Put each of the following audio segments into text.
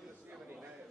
años 79.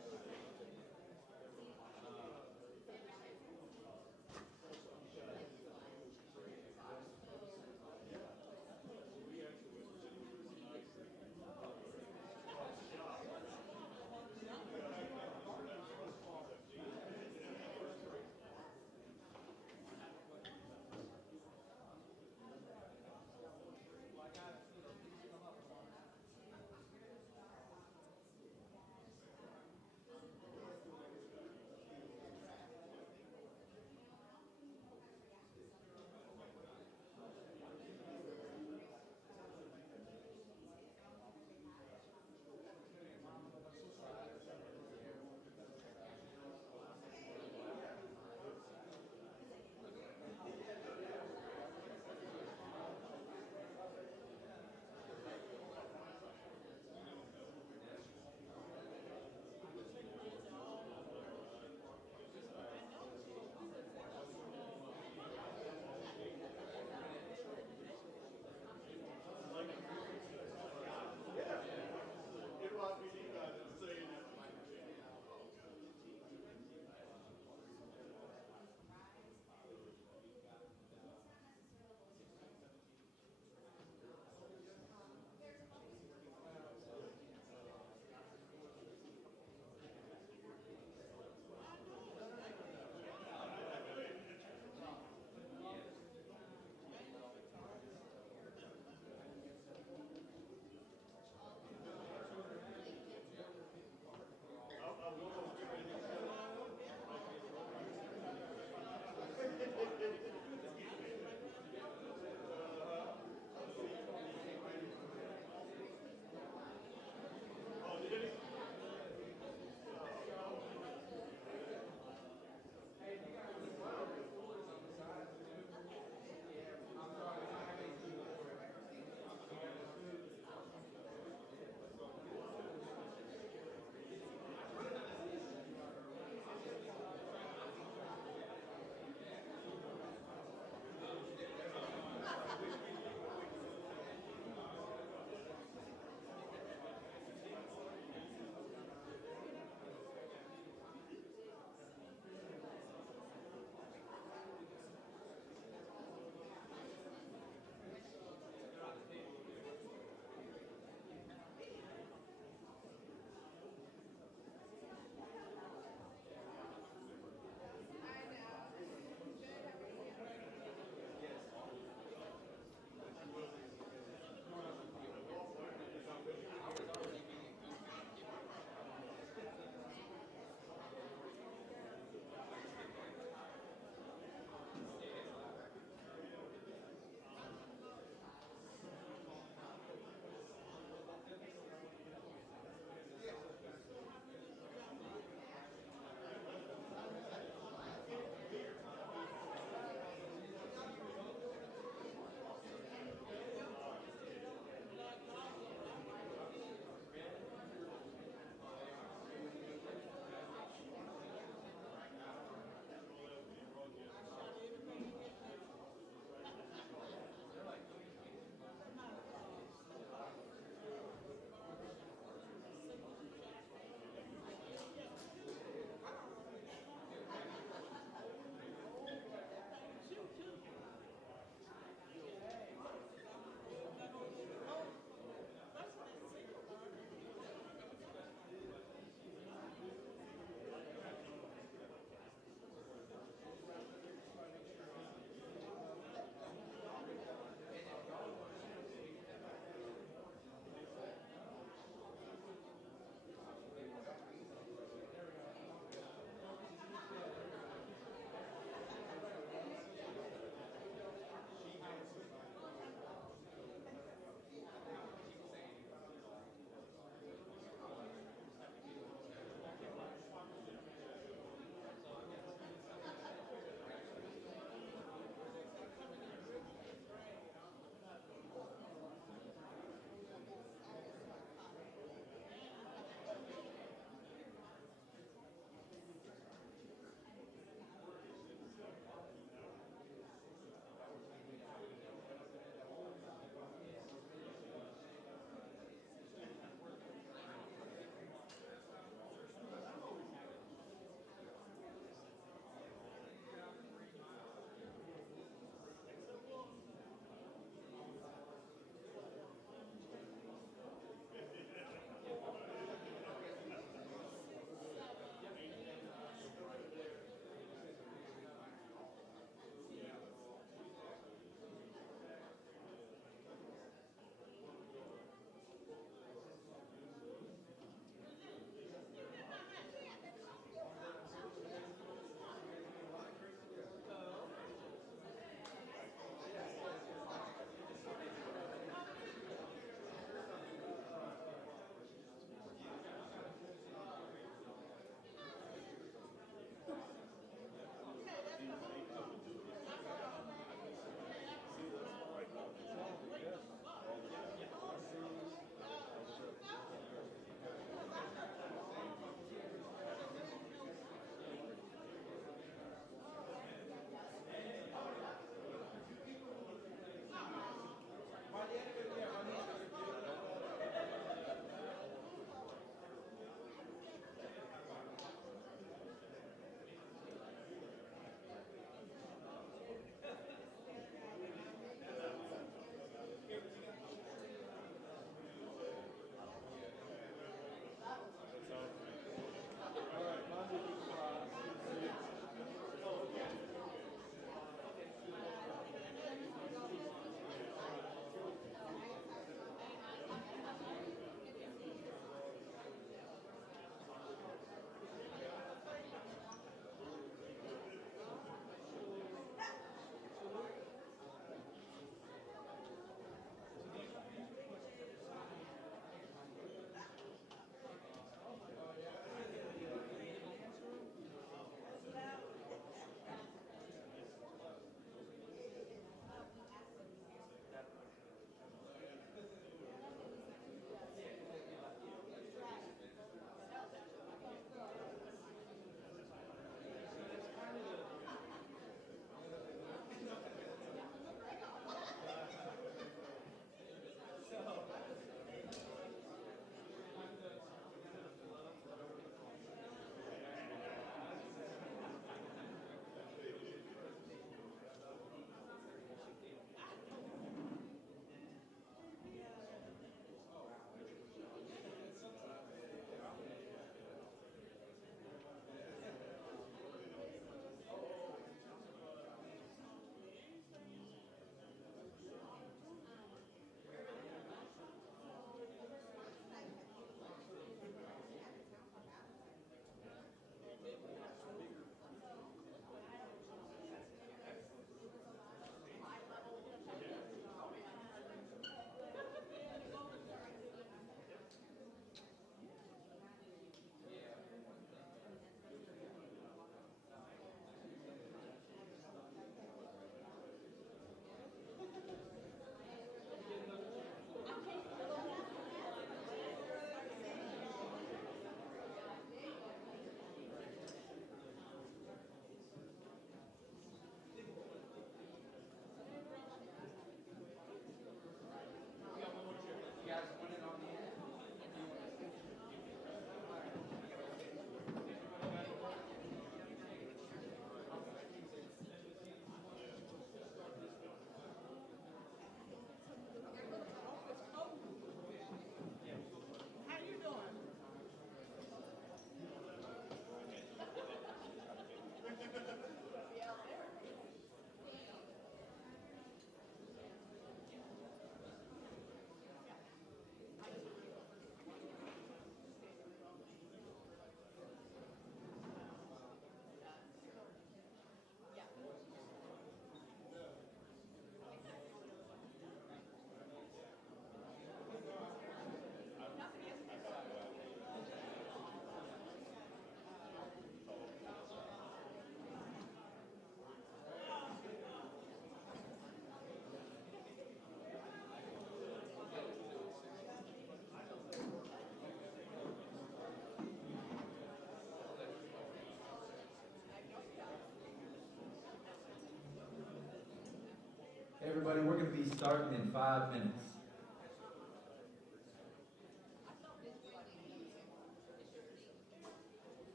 everybody. We're going to be starting in 5 minutes.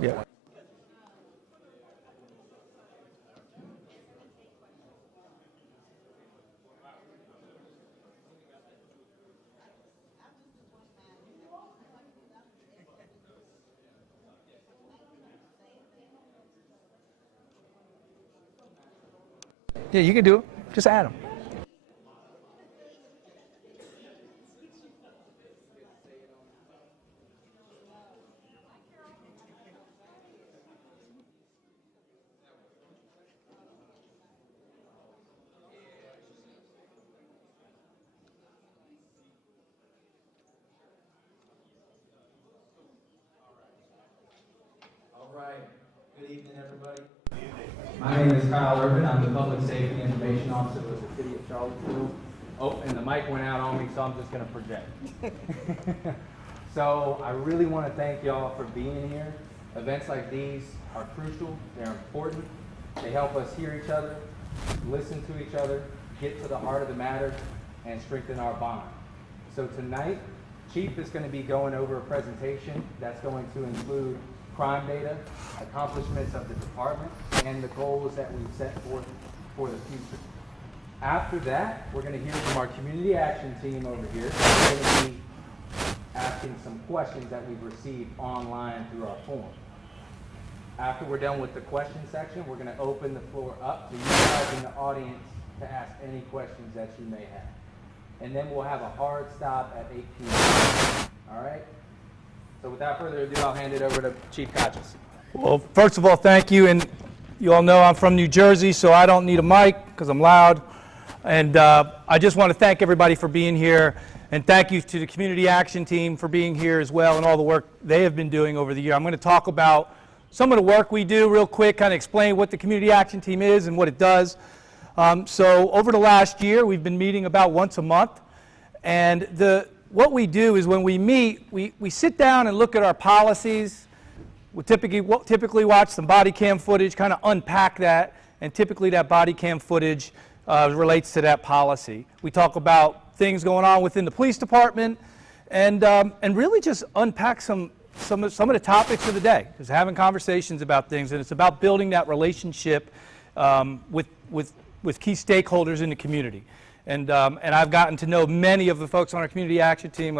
Yeah. Yeah, you can do it. Just add them. All right. Good evening, everybody. My name is Kyle Urban. I'm the Public Safety Information Officer for the City of Charlottesville. Oh, and the mic went out on me, so I'm just going to project. So I really want to thank y'all for being here. Events like these are crucial. They're important. They help us hear each other, listen to each other, get to the heart of the matter, and strengthen our bond. So tonight, Chief is going to be going over a presentation that's going to include crime data, accomplishments of the department, and the goals that we've set forth for the future. After that, we're going to hear from our community action team over here. We're going to be asking some questions that we've received online through our form. After we're done with the question section, we're going to open the floor up to you guys in the audience to ask any questions that you may have. And then we'll have a hard stop at 8 p.m. All right? So without further ado, I'll hand it over to Chief Kotches. Well, first of all, thank you. And you all know I'm from New Jersey, so I don't need a mic because I'm loud. And I just want to thank everybody for being here. And thank you to the Community Action Team for being here as well and all the work they have been doing over the year. I'm going to talk about some of the work we do real quick, kind of explain what the Community Action Team is and what it does. So over the last year, we've been meeting about once a month. And what we do is when we meet, we sit down and look at our policies. We typically watch some body cam footage, kind of unpack that, and typically that body cam footage relates to that policy. We talk about things going on within the police department, and really just unpack some of the topics of the day. Just having conversations about things, and it's about building that relationship with key stakeholders in the community. And I've gotten to know many of the folks on our community action team.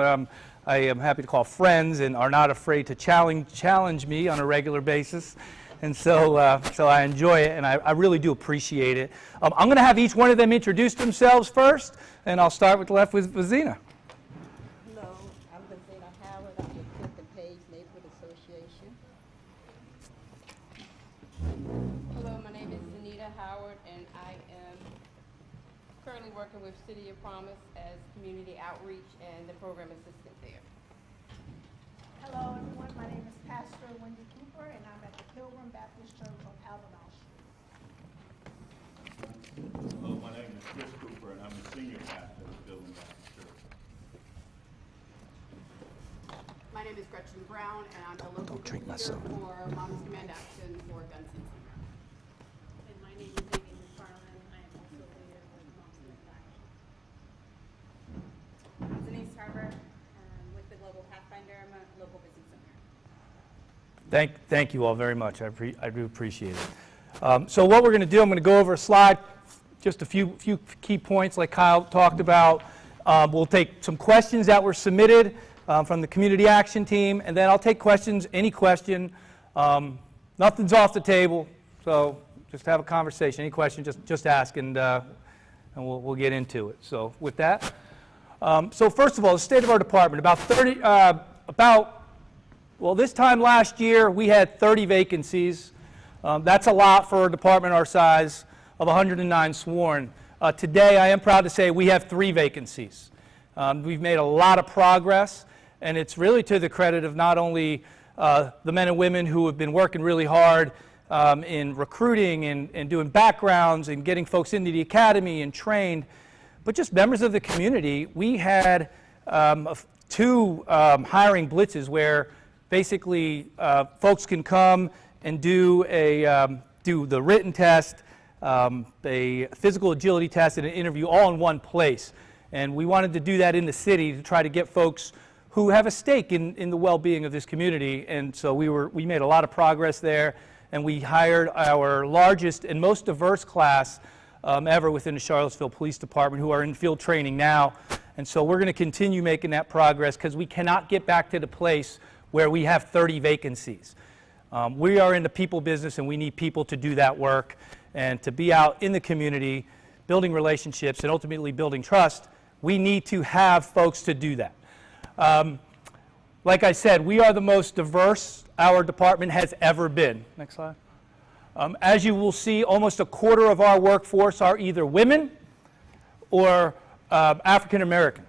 I am happy to call friends and are not afraid to challenge me on a regular basis. And so I enjoy it, and I really do appreciate it. I'm going to have each one of them introduce themselves first, and I'll start with Zena. Hello, I'm Zena Howard. I'm with Clifton Page Neighborhood Association. Hello, my name is Zanita Howard, and I am currently working with City of Promise as community outreach and the program assistant there. Hello, everyone. My name is Pastor Wendy Cooper, and I'm at the Pilgrim Baptist Church on Albemarle Street. Hello, my name is Chris Cooper, and I'm the senior pastor of Pilgrim Baptist Church. My name is Gretchen Brown, and I'm the local group leader for Moms Command Action for Gun Season. And my name is Amy McFarland. I am also a leader with Moms Command Action. I'm Denise Harper with the Global Pathfinder. I'm a local business owner. Thank you all very much. I do appreciate it. So what we're going to do, I'm going to go over a slide, just a few key points like Kyle talked about. We'll take some questions that were submitted from the community action team, and then I'll take questions, any question. Nothing's off the table, so just have a conversation. Any question, just ask, and we'll get into it. So with that, so first of all, the state of our department, well, this time last year, we had 30 vacancies. That's a lot for a department our size of 109 sworn. Today, I am proud to say we have 3 vacancies. We've made a lot of progress, and it's really to the credit of not only the men and women who have been working really hard in recruiting and doing backgrounds and getting folks into the academy and trained, but just members of the community. We had 2 hiring blitzes where basically folks can come and do the written test, a physical agility test, and an interview all in one place. And we wanted to do that in the city to try to get folks who have a stake in the well-being of this community. And so we made a lot of progress there, and we hired our largest and most diverse class ever within the Charlottesville Police Department, who are in field training now. And so we're going to continue making that progress because we cannot get back to the place where we have 30 vacancies. We are in the people business, and we need people to do that work and to be out in the community, building relationships and ultimately building trust. We need to have folks to do that. Like I said, we are the most diverse our department has ever been. Next slide. As you will see, almost a quarter of our workforce are either women or African American.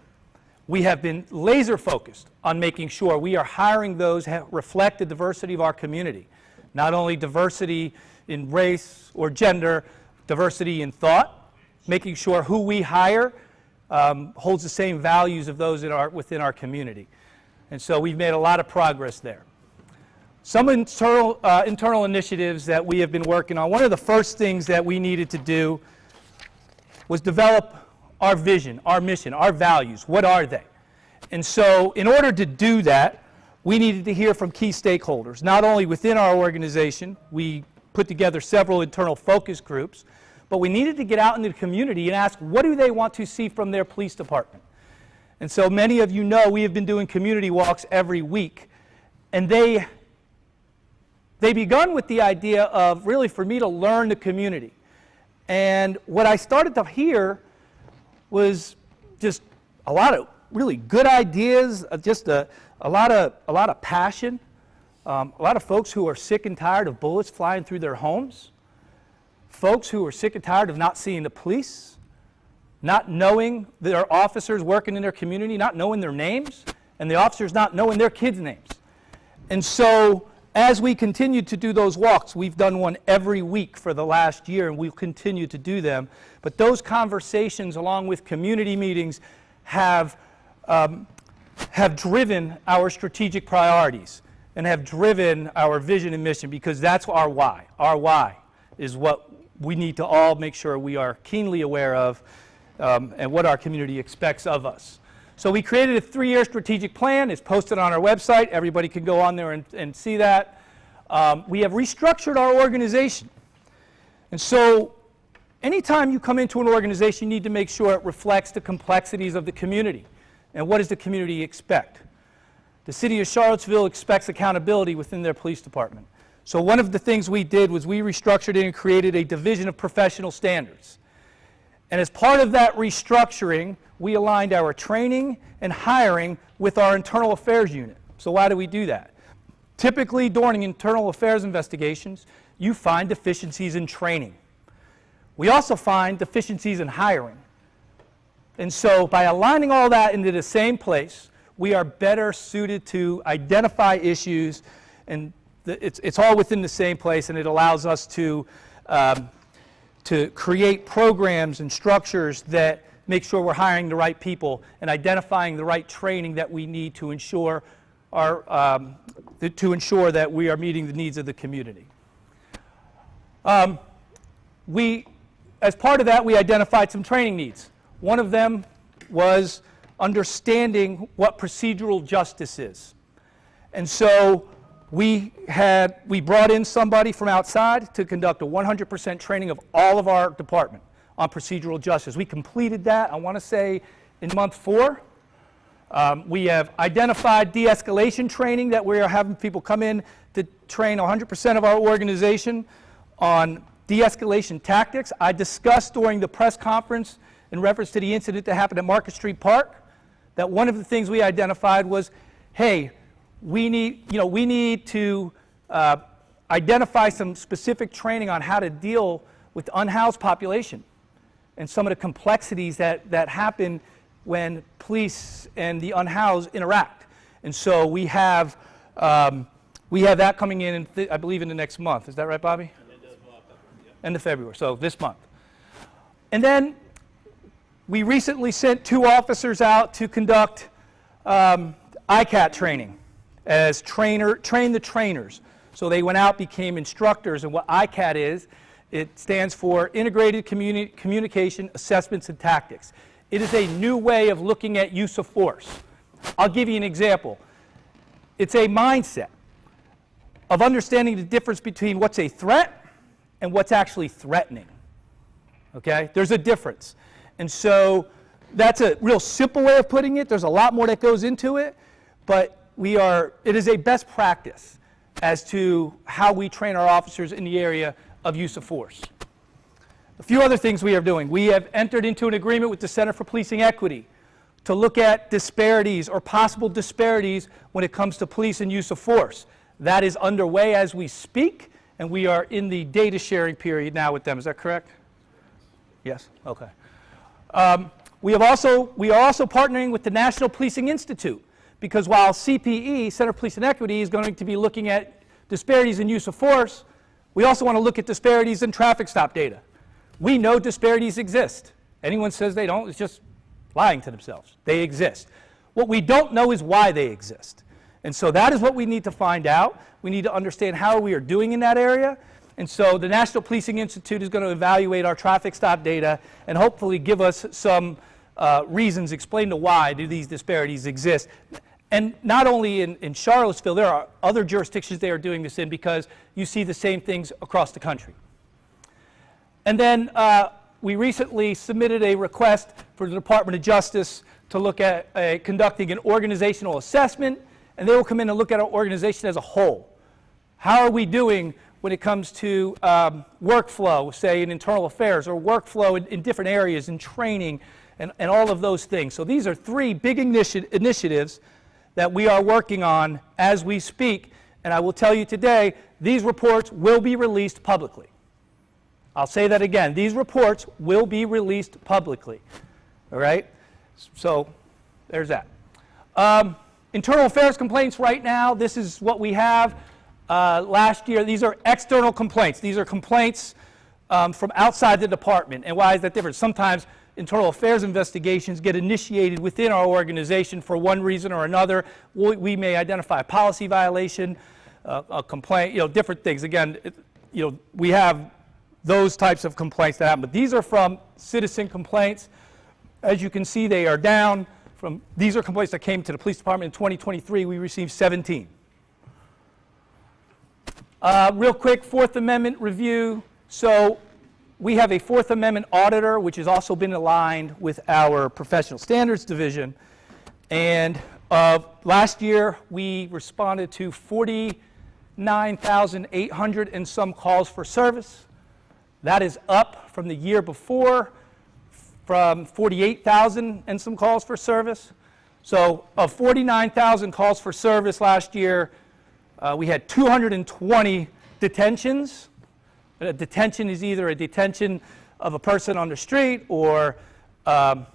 We have been laser focused on making sure we are hiring those that reflect the diversity of our community. Not only diversity in race or gender, diversity in thought, making sure who we hire holds the same values of those within our community. And so we've made a lot of progress there. Some internal initiatives that we have been working on. One of the first things that we needed to do was develop our vision, our mission, our values. What are they? And so in order to do that, we needed to hear from key stakeholders, not only within our organization. We put together several internal focus groups, but we needed to get out into the community and ask, what do they want to see from their police department? And so many of you know we have been doing community walks every week, and they begun with the idea of really for me to learn the community. And what I started to hear was just a lot of really good ideas, just a lot of passion, a lot of folks who are sick and tired of bullets flying through their homes, folks who are sick and tired of not seeing the police, not knowing their officers working in their community, not knowing their names, and the officers not knowing their kids' names. And so as we continue to do those walks, we've done one every week for the last year, and we'll continue to do them. But those conversations, along with community meetings, have driven our strategic priorities and have driven our vision and mission, because that's our why. Our why is what we need to all make sure we are keenly aware of, and what our community expects of us. So we created a 3-year strategic plan. It's posted on our website. Everybody can go on there and see that. We have restructured our organization. And so anytime you come into an organization, you need to make sure it reflects the complexities of the community. And what does the community expect? The city of Charlottesville expects accountability within their police department. So one of the things we did was we restructured it and created a division of professional standards. And as part of that restructuring, we aligned our training and hiring with our internal affairs unit. So why do we do that? Typically, during internal affairs investigations, you find deficiencies in training. We also find deficiencies in hiring. And so by aligning all that into the same place, we are better suited to identify issues, and it's all within the same place, and it allows us to create programs and structures that make sure we're hiring the right people and identifying the right training that we need to ensure that we are meeting the needs of the community. As part of that, we identified some training needs. One of them was understanding what procedural justice is. And so we brought in somebody from outside to conduct a 100% training of all of our department on procedural justice. We completed that, I want to say, in month 4. We have identified de-escalation training that we are having people come in to train 100% of our organization on de-escalation tactics. I discussed during the press conference in reference to the incident that happened at Market Street Park that one of the things we identified was, hey, we need to identify some specific training on how to deal with the unhoused population and some of the complexities that happen when police and the unhoused interact. And so we have that coming in, I believe, in the next month. Is that right, Bobby? End of February, so this month. And then we recently sent 2 officers out to conduct ICAT training as train the trainers. So they went out, became instructors, and what ICAT is, it stands for Integrated Communication Assessments and Tactics. It is a new way of looking at use of force. I'll give you an example. It's a mindset of understanding the difference between what's a threat and what's actually threatening. Okay? There's a difference. And so that's a real simple way of putting it. There's a lot more that goes into it, but it is a best practice as to how we train our officers in the area of use of force. A few other things we are doing. We have entered into an agreement with the Center for Policing Equity to look at disparities or possible disparities when it comes to police and use of force. That is underway as we speak, and we are in the data sharing period now with them. Is that correct? Yes? Okay. We are also partnering with the National Policing Institute, because while CPE, Center for Policing Equity, is going to be looking at disparities in use of force, we also want to look at disparities in traffic stop data. We know disparities exist. Anyone says they don't is just lying to themselves. They exist. What we don't know is why they exist. And so that is what we need to find out. We need to understand how we are doing in that area. And so the National Policing Institute is going to evaluate our traffic stop data and hopefully give us some reasons, explain to why do these disparities exist. And not only in Charlottesville, there are other jurisdictions they are doing this in, because you see the same things across the country. And then we recently submitted a request for the Department of Justice to look at conducting an organizational assessment, and they will come in and look at our organization as a whole. How are we doing when it comes to workflow, say in internal affairs, or workflow in different areas, in training, and all of those things. So these are 3 big initiatives that we are working on as we speak, and I will tell you today, these reports will be released publicly. I'll say that again. These reports will be released publicly. All right? So there's that. Internal affairs complaints right now, this is what we have. last year, these are external complaints. These are complaints from outside the department. And why is that different? Sometimes internal affairs investigations get initiated within our organization for one reason or another. We may identify a policy violation, a complaint, different things. Again, we have those types of complaints that happen. But these are from citizen complaints. As you can see, they are down. These are complaints that came to the police department in 2023. We received 17. Real quick, Fourth Amendment review. So we have a Fourth Amendment auditor, which has also been aligned with our Professional Standards Division. And last year, we responded to 49,800 and some calls for service. That is up from the year before, from 48,000 and some calls for service. So of 49,000 calls for service last year, we had 220 detentions. A detention is either a detention of a person on the street or what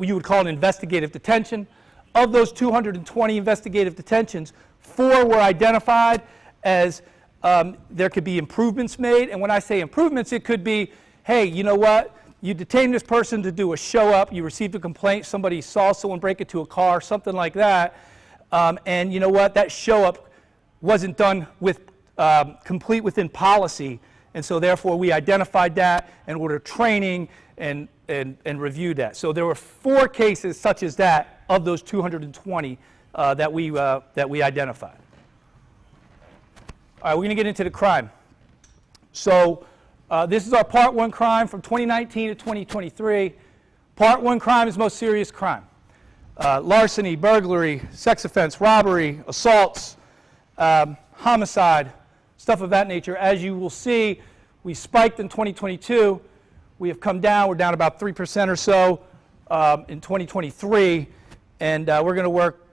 you would call an investigative detention. Of those 220 investigative detentions, 4 were identified as there could be improvements made. And when I say improvements, it could be, hey, you know what? You detained this person to do a show up. You received a complaint. Somebody saw someone break into a car, something like that. And you know what? That show up wasn't done with complete within policy. And so therefore we identified that and ordered training and reviewed that. So there were 4 cases such as that of those 220 that we identified. All right, we're going to get into the crime. So this is our Part 1 crime from 2019 to 2023. Part 1 crime is most serious crime. Larceny, burglary, sex offense, robbery, assaults, homicide, stuff of that nature. As you will see, we spiked in 2022. We have come down. We're down about 3% or so in 2023. And we're going to work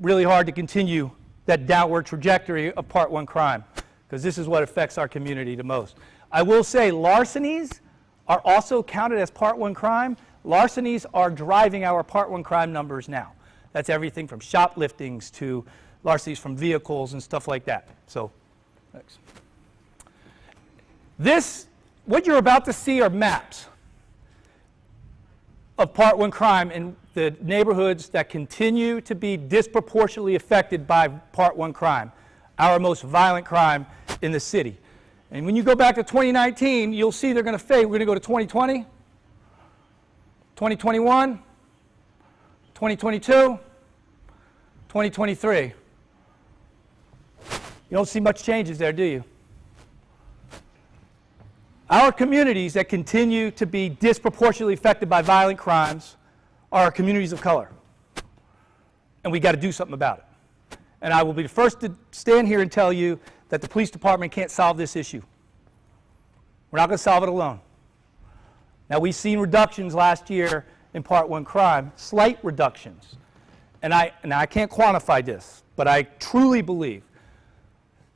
really hard to continue that downward trajectory of Part 1 crime, because this is what affects our community the most. I will say larcenies are also counted as Part 1 crime. Larcenies are driving our Part 1 crime numbers now. That's everything from shopliftings to larcenies from vehicles and stuff like that. So, thanks. What you're about to see are maps of Part 1 crime in the neighborhoods that continue to be disproportionately affected by Part 1 crime, our most violent crime in the city. And when you go back to 2019, you'll see they're going to fade. We're going to go to 2020, 2021, 2022, 2023. You don't see much changes there, do you? Our communities that continue to be disproportionately affected by violent crimes are communities of color. And we got to do something about it. And I will be the first to stand here and tell you that the police department can't solve this issue. We're not going to solve it alone. Now, we've seen reductions last year in Part 1 crime, slight reductions. And I can't quantify this, but I truly believe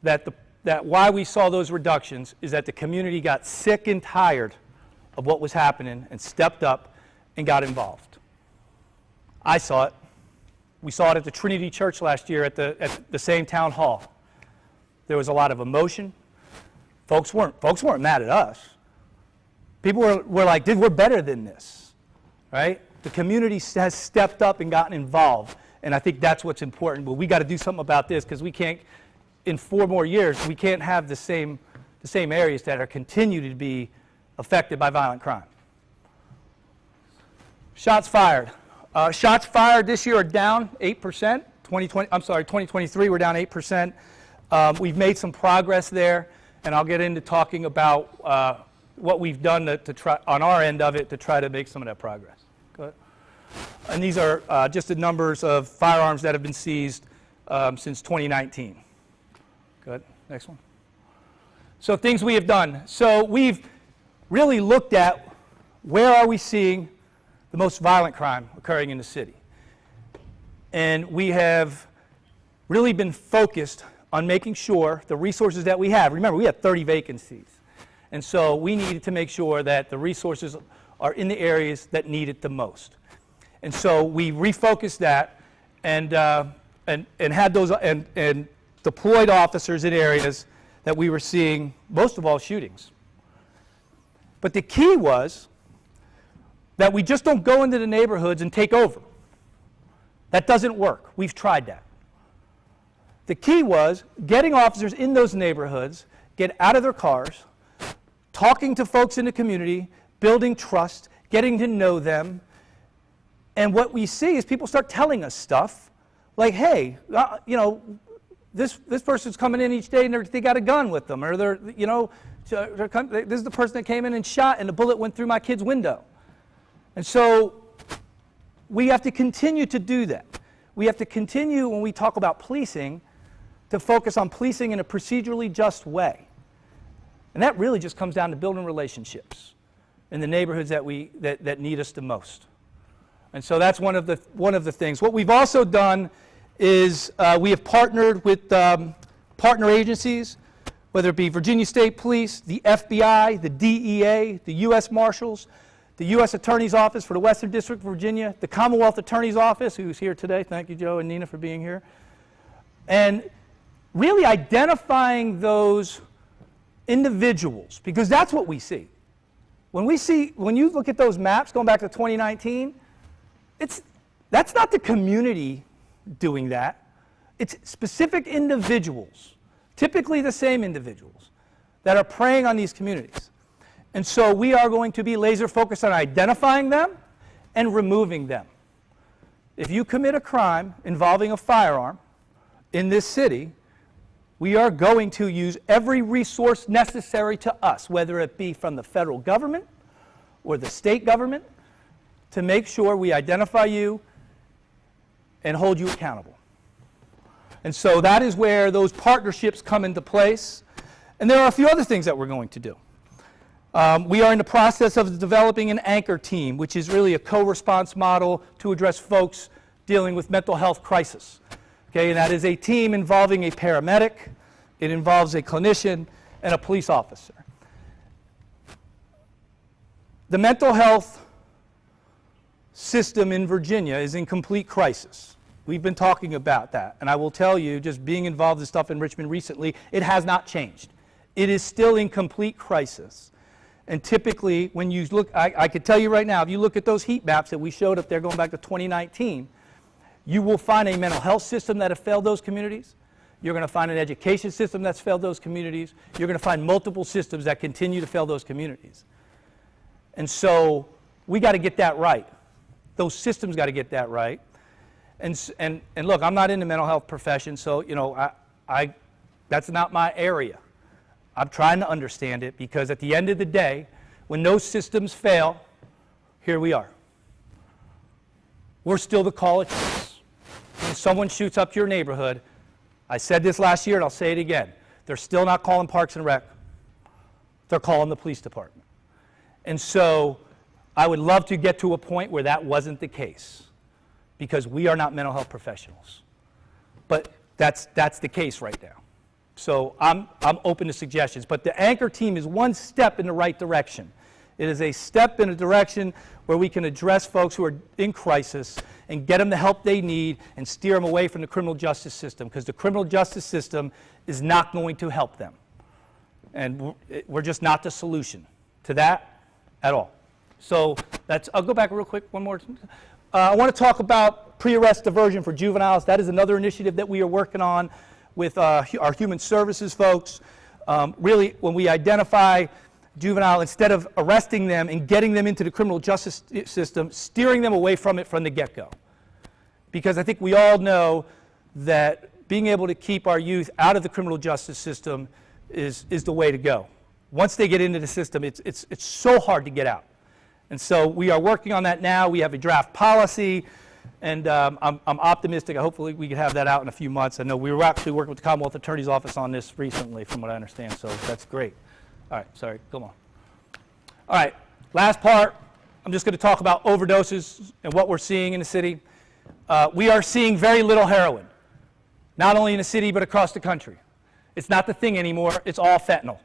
that why we saw those reductions is that the community got sick and tired of what was happening and stepped up and got involved. I saw it. We saw it at the Trinity Church last year at the same town hall. There was a lot of emotion. Folks weren't mad at us. People were like, dude, we're better than this, right? The community has stepped up and gotten involved, and I think that's what's important. But we got to do something about this, because we can't, in 4 more years, we can't have the same areas that are continue to be affected by violent crime. Shots fired. Shots fired this year are down 8%. 2023 we're down 8%. We've made some progress there, and I'll get into talking about what we've done to try on our end of it to try to make some of that progress. Go ahead. And these are just the numbers of firearms that have been seized since 2019. Good. Next one. So things we have done. So we've really looked at where are we seeing the most violent crime occurring in the city. And we have really been focused on making sure the resources that we have, remember, we have 30 vacancies. And so we needed to make sure that the resources are in the areas that need it the most. And so we refocused that and had those and deployed officers in areas that we were seeing, most of all, shootings. But the key was that we just don't go into the neighborhoods and take over. That doesn't work. We've tried that. The key was getting officers in those neighborhoods, get out of their cars, talking to folks in the community, building trust, getting to know them. And what we see is people start telling us stuff like, hey, you know, this person's coming in each day and they got a gun with them, or they're, you know, this is the person that came in and shot and the bullet went through my kid's window. And so we have to continue to do that. We have to continue, when we talk about policing, to focus on policing in a procedurally just way. And that really just comes down to building relationships in the neighborhoods that need us the most. And so that's one of the things. What we've also done is we have partnered with partner agencies, whether it be Virginia State Police, the FBI, the DEA, the U.S. Marshals, the U.S. Attorney's Office for the Western District of Virginia, the Commonwealth Attorney's Office, who's here today. Thank you, Joe and Nina, for being here. And really identifying those individuals, because that's what we see. When you look at those maps going back to 2019, that's not the community doing that. It's specific individuals, typically the same individuals, that are preying on these communities. And so we are going to be laser focused on identifying them and removing them. If you commit a crime involving a firearm in this city, we are going to use every resource necessary to us, whether it be from the federal government or the state government, to make sure we identify you and hold you accountable. And so that is where those partnerships come into place. And there are a few other things that we're going to do. We are in the process of developing an anchor team, which is really a co-response model to address folks dealing with mental health crisis. Okay, and that is a team involving a paramedic, it involves a clinician, and a police officer. The mental health system in Virginia is in complete crisis. We've been talking about that, and I will tell you, just being involved in stuff in Richmond recently, it has not changed. It is still in complete crisis. And typically, when you look, I could tell you right now, if you look at those heat maps that we showed up there going back to 2019, you will find a mental health system that have failed those communities. You're going to find an education system that's failed those communities. You're going to find multiple systems that continue to fail those communities. And so we got to get that right. Those systems got to get that right. And look, I'm not in the mental health profession, so you know, that's not my area. I'm trying to understand it, because at the end of the day, when those systems fail, here we are. We're still the call of choice. When someone shoots up your neighborhood, I said this last year and I'll say it again, they're still not calling Parks and Rec. They're calling the police department. And so I would love to get to a point where that wasn't the case, because we are not mental health professionals. But that's the case right now. So I'm open to suggestions. But the anchor team is one step in the right direction. It is a step in a direction where we can address folks who are in crisis and get them the help they need and steer them away from the criminal justice system, because the criminal justice system is not going to help them. And we're just not the solution to that at all. So I'll go back real quick, one more. I want to talk about pre-arrest diversion for juveniles. That is another initiative that we are working on with our human services folks. Really, when we identify juvenile, instead of arresting them and getting them into the criminal justice system, steering them away from it from the get-go. Because I think we all know that being able to keep our youth out of the criminal justice system is the way to go. Once they get into the system, it's so hard to get out. And so we are working on that now. We have a draft policy. And I'm optimistic. Hopefully we can have that out in a few months. I know we were actually working with the Commonwealth Attorney's Office on this recently, from what I understand, so that's great. All right, sorry, come on. All right, last part, I'm just going to talk about overdoses and what we're seeing in the city. We are seeing very little heroin, not only in the city but across the country. It's not the thing anymore, it's all fentanyl.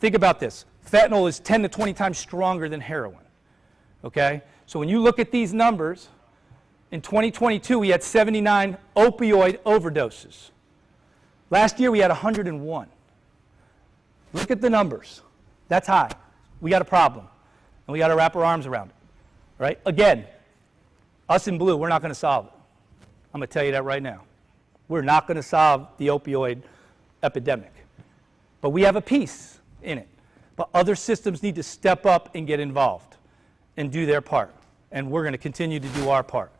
Think about this. Fentanyl is 10 to 20 times stronger than heroin, okay? So when you look at these numbers, in 2022, we had 79 opioid overdoses. Last year we had 101. Look at the numbers. That's high. We got a problem, and we got to wrap our arms around it. Right? Again, us in blue, we're not going to solve it. I'm going to tell you that right now. We're not going to solve the opioid epidemic. But we have a piece in it. But other systems need to step up and get involved and do their part. And we're going to continue to do our part.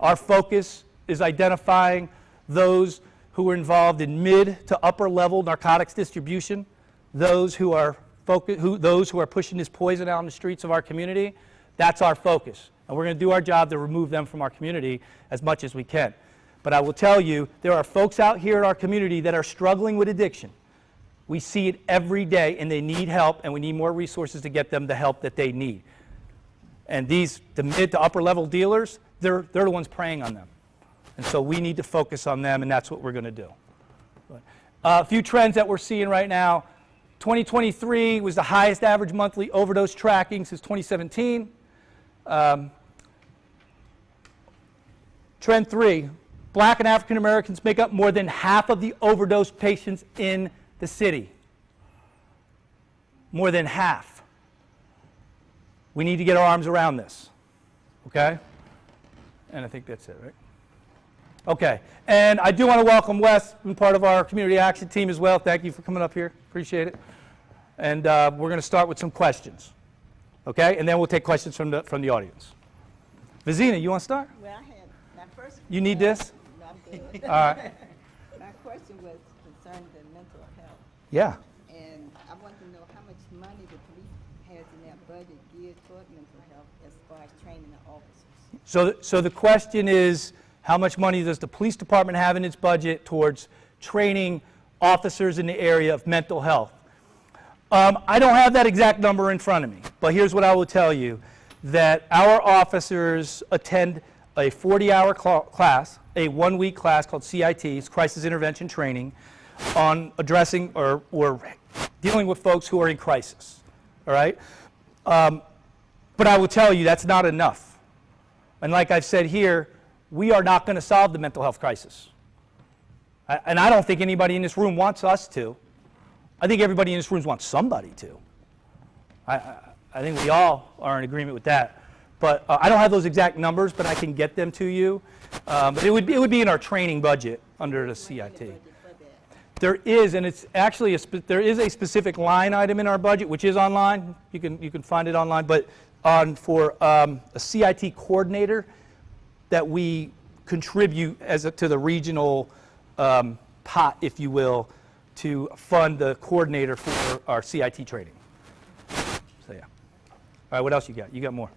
Our focus is identifying those who are involved in mid to upper level narcotics distribution, those who are pushing this poison out in the streets of our community. That's our focus. And we're going to do our job to remove them from our community as much as we can. But I will tell you, there are folks out here in our community that are struggling with addiction. We see it every day, and they need help, and we need more resources to get them the help that they need. And the mid to upper level dealers, they're the ones preying on them. And so we need to focus on them, and that's what we're going to do. A few trends that we're seeing right now. 2023 was the highest average monthly overdose tracking since 2017. Trend 3, Black and African Americans make up more than half of the overdose patients in the city. More than half. We need to get our arms around this, okay? And I think that's it, right? Okay, and I do want to welcome Wes, who's part of our community action team as well. Thank you for coming up here, appreciate it. And we're going to start with some questions, okay? And then we'll take questions from the audience. Vizina, you want to start? Well, I had my first. You need this? No, I'm good. All right. My question was concerning the mental health, Yeah. and I want to know how much money the police has in their budget geared toward mental health as far as training the officers. So the question is, how much money does the police department have in its budget towards training officers in the area of mental health? I don't have that exact number in front of me, but here's what I will tell you, that our officers attend a 40-hour class, a one-week class called CIT, it's Crisis Intervention Training, on addressing or dealing with folks who are in crisis, all right? But I will tell you, that's not enough. And like I've said here, we are not going to solve the mental health crisis. And I don't think anybody in this room wants us to. I think everybody in this room wants somebody to. I think we all are in agreement with that. But I don't have those exact numbers, but I can get them to you. But it would be in our training budget under the CIT. There is, and it's actually there is a specific line item in our budget, which is online. You can find it online. But for a CIT coordinator that we contribute to the regional pot, if you will, to fund the coordinator for our CIT training. So yeah. All right, what else you got? You got more.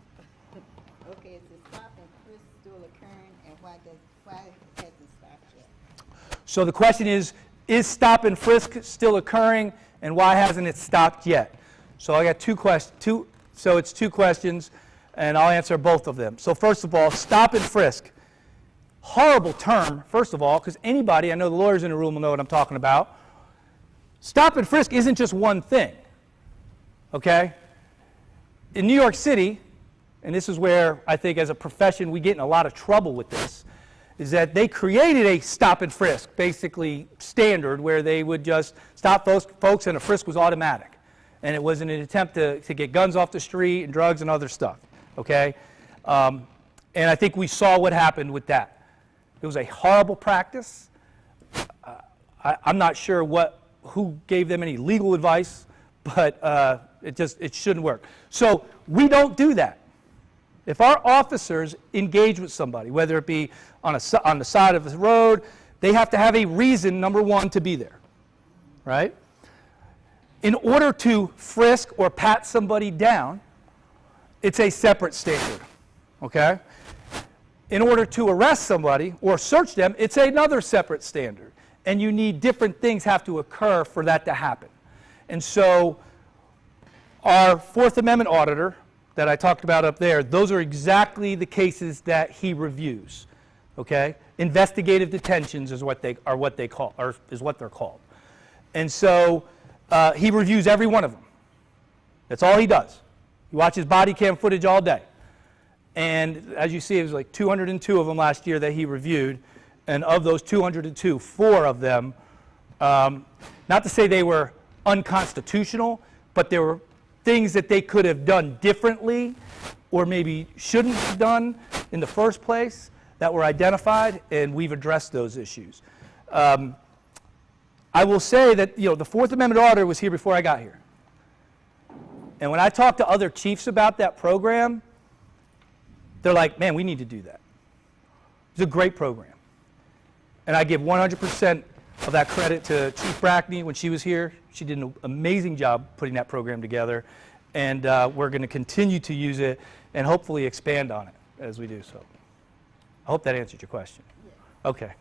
Okay, is the stop and frisk still occurring, and why hasn't stopped yet? So the question is stop and frisk still occurring, and why hasn't it stopped yet? So I got two questions. So it's two questions, and I'll answer both of them. So first of all, stop and frisk. Horrible term, first of all, because anybody, I know the lawyers in the room will know what I'm talking about. Stop and frisk isn't just one thing, okay? In New York City, and this is where I think as a profession we get in a lot of trouble with this, is that they created a stop and frisk, basically standard, where they would just stop folks and a frisk was automatic. And it was in an attempt to get guns off the street and drugs and other stuff, okay? And I think we saw what happened with that. It was a horrible practice. I'm not sure who gave them any legal advice, but it shouldn't work. So we don't do that. If our officers engage with somebody, whether it be on the side of the road, they have to have a reason, number one, to be there, right? In order to frisk or pat somebody down, it's a separate standard, okay? In order to arrest somebody or search them, it's another separate standard. And you need different things have to occur for that to happen. And so our Fourth Amendment auditor that I talked about up there, those are exactly the cases that he reviews, okay? Investigative detentions is what they're called. And so he reviews every one of them. That's all he does. He watches body cam footage all day. And as you see, it was like 202 of them last year that he reviewed. And of those 202, 4 of them Not to say they were unconstitutional, but there were things that they could have done differently or maybe shouldn't have done in the first place that were identified, and we've addressed those issues. I will say that, the Fourth Amendment order was here before I got here. And when I talk to other chiefs about that program, they're like, man, we need to do that. It's a great program. And I give 100% of that credit to Chief Brackney when she was here. She did an amazing job putting that program together. And we're going to continue to use it and hopefully expand on it as we do so. I hope that answered your question. Yes. Okay.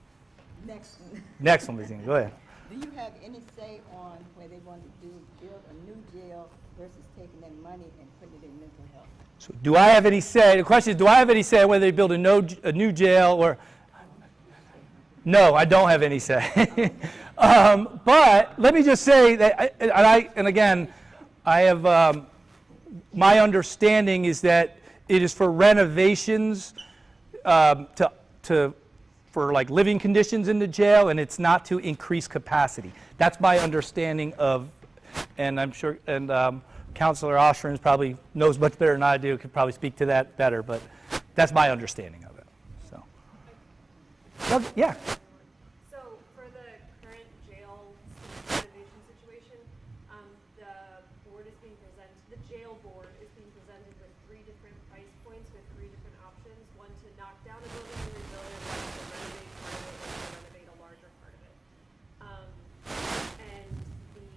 Next one. Next one, Lizine, go ahead. Do you have any say on where they want to build a new jail versus taking that money and putting it in mental health? So do I have any say? The question is, do I have any say whether they build a new jail or... No, I don't have any say. But let me just say that, and again, I have, my understanding is that it is for renovations for like living conditions in the jail, and it's not to increase capacity. That's my understanding of, and I'm sure, and Councilor Ostrand probably knows much better than I do, could probably speak to that better, but that's my understanding of it. So, yeah. So for the current jail renovation situation, the board is being presented, the jail board is being presented with 3 different price points with 3 different options. One to knock down a building and rebuild it, one to renovate part of it, one to renovate a larger part of it. And the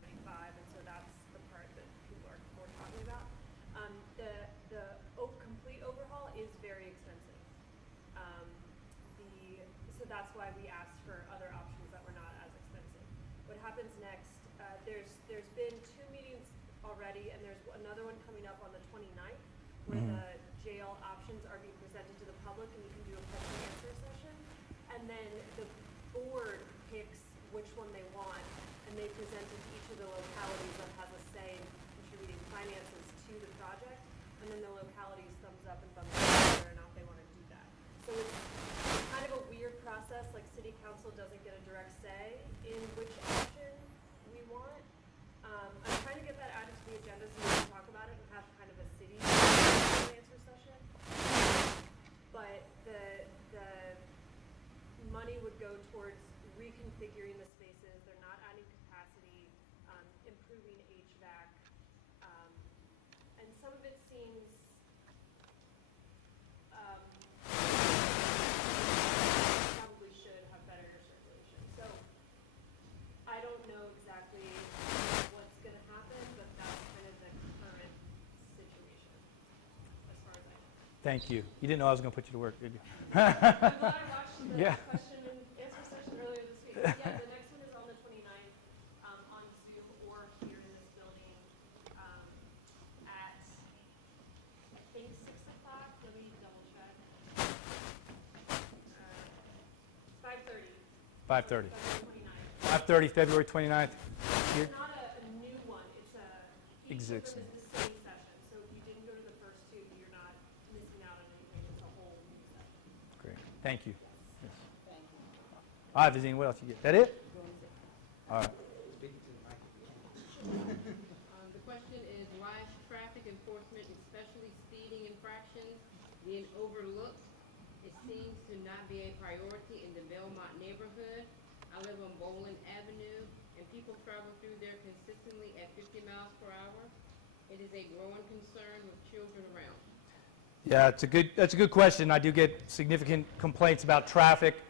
and so that's the part that people are more talking about. The complete overhaul is very expensive. So that's why we asked for other options that were not as expensive. What happens next? There's been 2 meetings already, and there's another one coming up on the 29th, where the jail options are being presented to the public, and you can do a question and answer session. And then the board picks which one they want, and they present it to each of the localities that has a say in contributing finances to the project, and then the localities thumbs up and thumbs down whether or not they want to do that. So it's kind of a weird process, like city council doesn't get a direct say in which option we want. I'm trying to get that added to the agenda so we can talk about it and have kind of a city question and answer session. But the money would go towards reconfiguring the spaces. They're not adding capacity, improving HVAC, and some of it seems probably should have better air circulation. So I don't know exactly what's going to happen, but that's kind of the current situation as far as I know. Thank you. You didn't know I was going to put you to work, did you? I'm glad I watched the Yeah. question and answer session earlier this week. Yeah, the next one is on the 29th on Zoom or here in this building at, I think, 6 o'clock. Let me double check. 5:30. 5:30. February 29th. 5:30, February 29th. Here? It's not a new one. It's each of them Existing. is the same session. So if you didn't go to the first 2, you're not missing out on anything. It's a whole new session. Great. Thank you. Yes. Thank you. All right, Vizine, what else you get? That it? All right. The question is, why is traffic enforcement, especially speeding infractions, being overlooked? It seems to not be a priority in the Belmont neighborhood. I live on Bowling Avenue, and people travel through there consistently at 50 miles per hour. It is a growing concern with children around. Yeah, that's a good question. I do get significant complaints about traffic.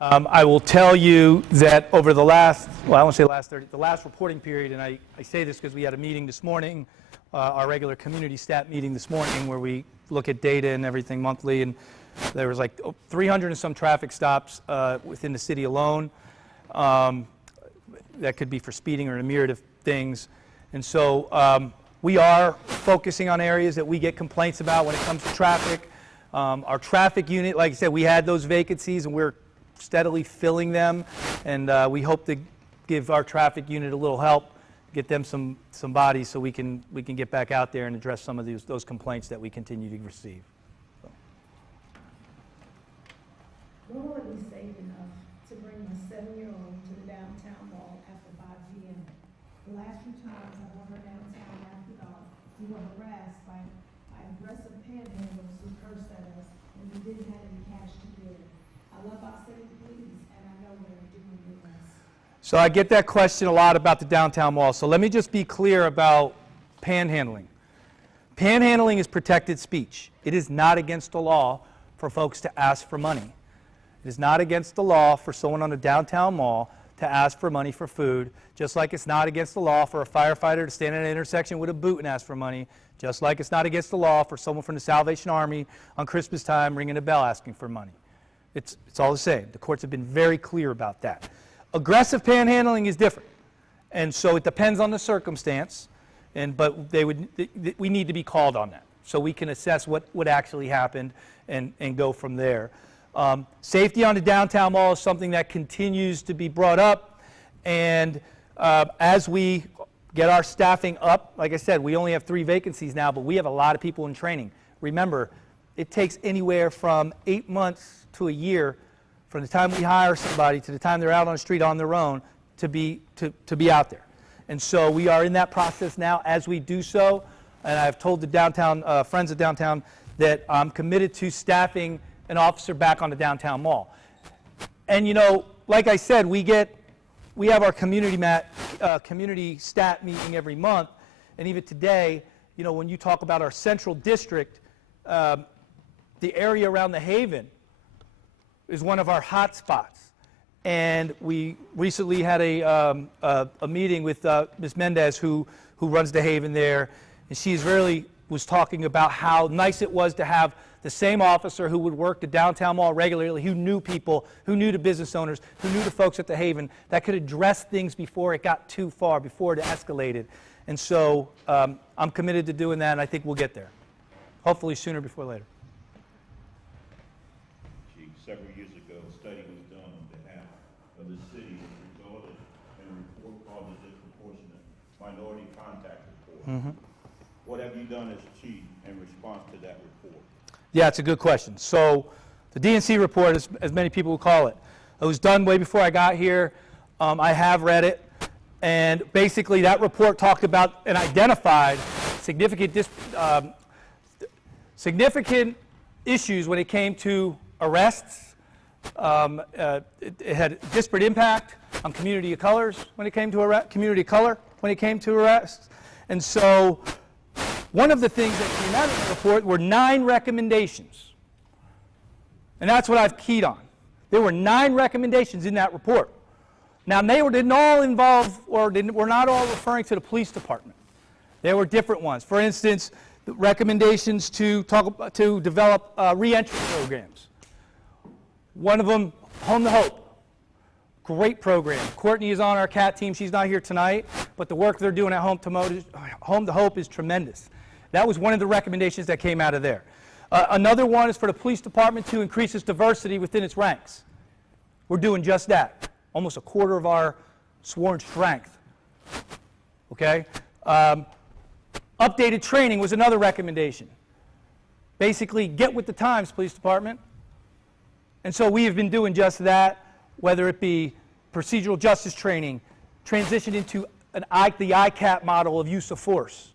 I will tell you that over the last, well, I won't say the last reporting period, and I say this because we had a meeting this morning, our regular community stat meeting this morning, where we look at data and everything monthly, and there was like 300 and some traffic stops within the city alone. That could be for speeding or a myriad of things. And so we are focusing on areas that we get complaints about when it comes to traffic. Our traffic unit, like I said, we had those vacancies and we're steadily filling them, and we hope to give our traffic unit a little help get them some bodies so we can get back out there and address some of those complaints that we continue to receive. So. When will it be safe enough to bring a 7-year-old to the downtown mall after 5 p.m.? The last few times I went her downtown after dark, we were harassed by aggressive panhandlers who cursed at us when we didn't have any cash to give. I love our city police, and I know they're doing their best. So I get that question a lot about the downtown mall. So let me just be clear about panhandling. Panhandling is protected speech. It is not against the law for folks to ask for money. It is not against the law for someone on a downtown mall to ask for money for food, just like it's not against the law for a firefighter to stand at an intersection with a boot and ask for money, just like it's not against the law for someone from the Salvation Army on Christmas time ringing a bell asking for money. It's all the same. The courts have been very clear about that. Aggressive panhandling is different, and so it depends on the circumstance, but we need to be called on that so we can assess what actually happened and go from there. Safety on the downtown mall is something that continues to be brought up, and as we get our staffing up, like I said, we only have 3 vacancies now, but we have a lot of people in training. Remember, it takes anywhere from 8 months to a year from the time we hire somebody to the time they're out on the street on their own to be out there. And so we are in that process now as we do so, and I've told the downtown friends of downtown that I'm committed to staffing an officer back on the downtown mall. And you know, like I said, we have our community stat meeting every month, and even today, you know, when you talk about our central district, the area around the Haven is one of our hot spots. And we recently had a meeting with Ms. Mendez, who runs the Haven there, and she really was talking about how nice it was to have the same officer who would work the downtown mall regularly, who knew people, who knew the business owners, who knew the folks at the Haven, that could address things before it got too far, before it escalated. And so I'm committed to doing that, and I think we'll get there. Hopefully sooner before later. Several years ago, a study was done on behalf of the city that resulted in a report called the Disproportionate Minority Contact Report. Mm-hmm. What have you done as chief in response to that report? Yeah, it's a good question. So the DNC report, as many people would call it, was done way before I got here. I have read it, and basically that report talked about and identified significant issues when it came to arrests. It had disparate impact on community of colors when it came to arrests. And so one of the things that came out of the report were 9 recommendations. And that's what I've keyed on. There were 9 recommendations in that report. Now, they didn't all involve, or were not all referring to the police department. There were different ones. For instance, the recommendations to develop re-entry programs. One of them, Home to Hope. Great program. Courtney is on our CAT team. She's not here tonight, but the work they're doing at Home to Hope is tremendous. That was one of the recommendations that came out of there. Another one is for the police department to increase its diversity within its ranks. We're doing just that. Almost a quarter of our sworn strength. Okay? Updated training was another recommendation. Basically, get with the times, police department. And so we have been doing just that, whether it be procedural justice training, transition into the ICAP model of use of force.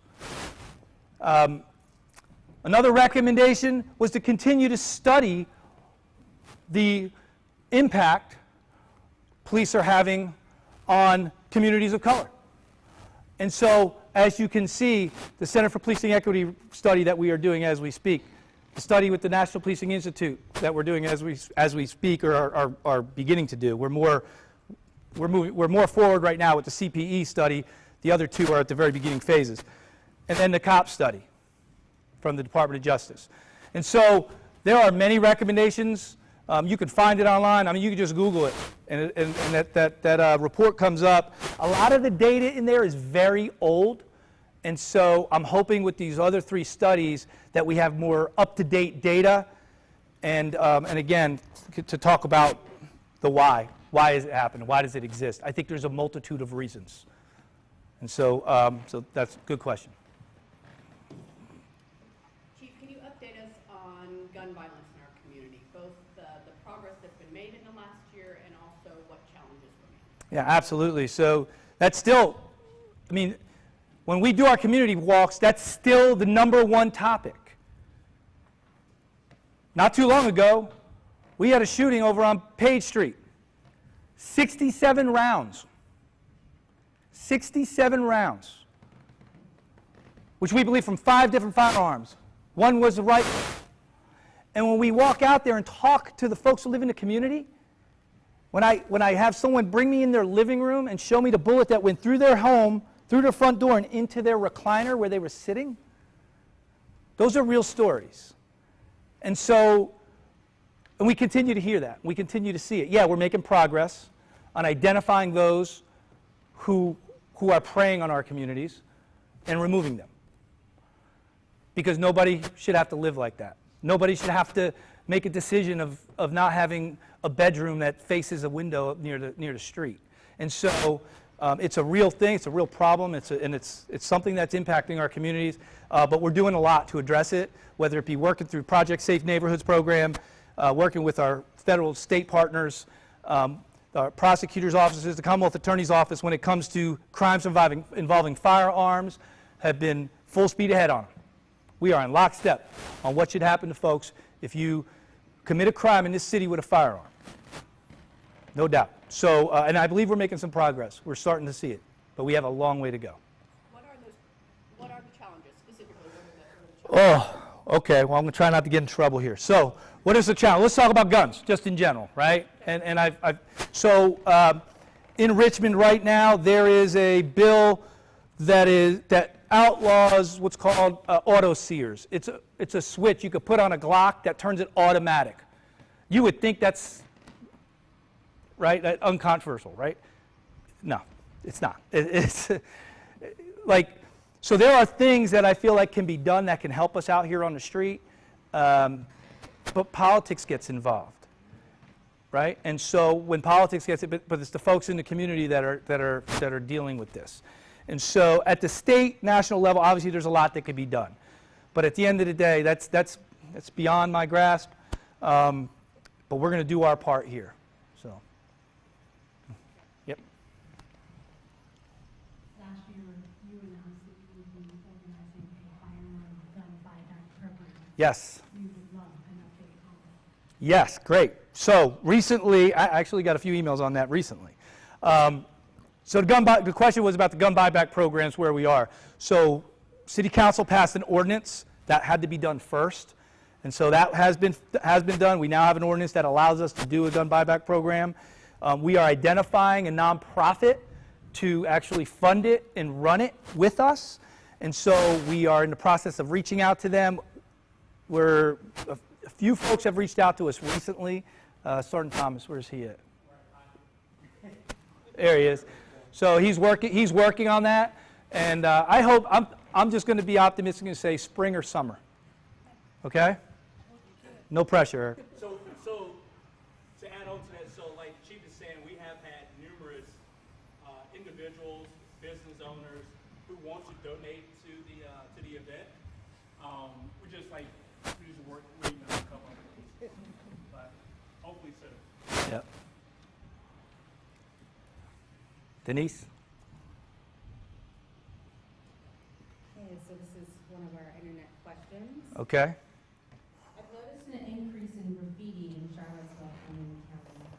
Another recommendation was to continue to study the impact police are having on communities of color. And so, as you can see, the Center for Policing Equity study that we are doing as we speak, the study with the National Policing Institute that we're doing as we speak, or are beginning to do. We're more forward right now with the CPE study. The other 2 are at the very beginning phases. And then the COP study from the Department of Justice. And so there are many recommendations. You can find it online. I mean, you can just Google it, and that report comes up. A lot of the data in there is very old, and so I'm hoping with these other 3 studies that we have more up-to-date data, and again, to talk about the why. Why has it happened? Why does it exist? I think there's a multitude of reasons. And so, so that's a good question. Chief, can you update us on gun violence in our community, both the progress that's been made in the last year and also what challenges remain? Yeah, absolutely. So that's still, I mean, when we do our community walks, that's still the #1 topic. Not too long ago, we had a shooting over on Page Street. 67 rounds. 67 rounds. Which we believe from 5 different firearms. One was a rifle. And when we walk out there and talk to the folks who live in the community, when I have someone bring me in their living room and show me the bullet that went through their home, through their front door and into their recliner where they were sitting, those are real stories. And so, and we continue to hear that. We continue to see it. Yeah, we're making progress on identifying those who are preying on our communities and removing them. Because nobody should have to live like that. Nobody should have to make a decision of not having a bedroom that faces a window near the street. And so it's a real thing, it's a real problem, it's something that's impacting our communities, but we're doing a lot to address it, whether it be working through Project Safe Neighborhoods program, working with our federal state partners, our prosecutors' offices, the Commonwealth Attorney's Office, when it comes to crimes involving firearms, have been full speed ahead on them. We are in lockstep on what should happen to folks if you commit a crime in this city with a firearm. No doubt. So, and I believe we're making some progress. We're starting to see it, but we have a long way to go. What are the challenges specifically? What are the challenges? Oh, okay. Well, I'm going to try not to get in trouble here. So, what is the challenge? Let's talk about guns, just in general, right? And in Richmond right now, there is a bill that outlaws what's called auto sears. It's a switch you could put on a Glock that turns it automatic. You would think that's right, that uncontroversial, right? No, it's not. It's like, so there are things that I feel like can be done that can help us out here on the street, but politics gets involved, right? And so when politics gets it, but it's the folks in the community that are dealing with this. And so at the state, national level, obviously there's a lot that could be done. But at the end of the day, that's beyond my grasp. But we're going to do our part here. So, yep. Last year, you announced that you would be organizing a firearm gun buyback program. Yes. We would love an update on that. Yes, great. So recently, I actually got a few emails on that recently. So the question was about the gun buyback programs, where we are. So City Council passed an ordinance that had to be done first. And so that has been done. We now have an ordinance that allows us to do a gun buyback program. We are identifying a nonprofit to actually fund it and run it with us. And so we are in the process of reaching out to them. A few folks have reached out to us recently. Sergeant Thomas, where's he at? There he is. So he's working on that, and I hope, I'm just going to be optimistic and say spring or summer. Okay? No pressure. So to add on to that, so like Chief is saying, we have had numerous individuals, business owners who want to donate to the event. We just work waiting on a couple of things, but hopefully soon. Yep. Denise? Okay, so this is one of our internet questions. Okay. I've noticed an increase in graffiti in Charlottesville and in the county.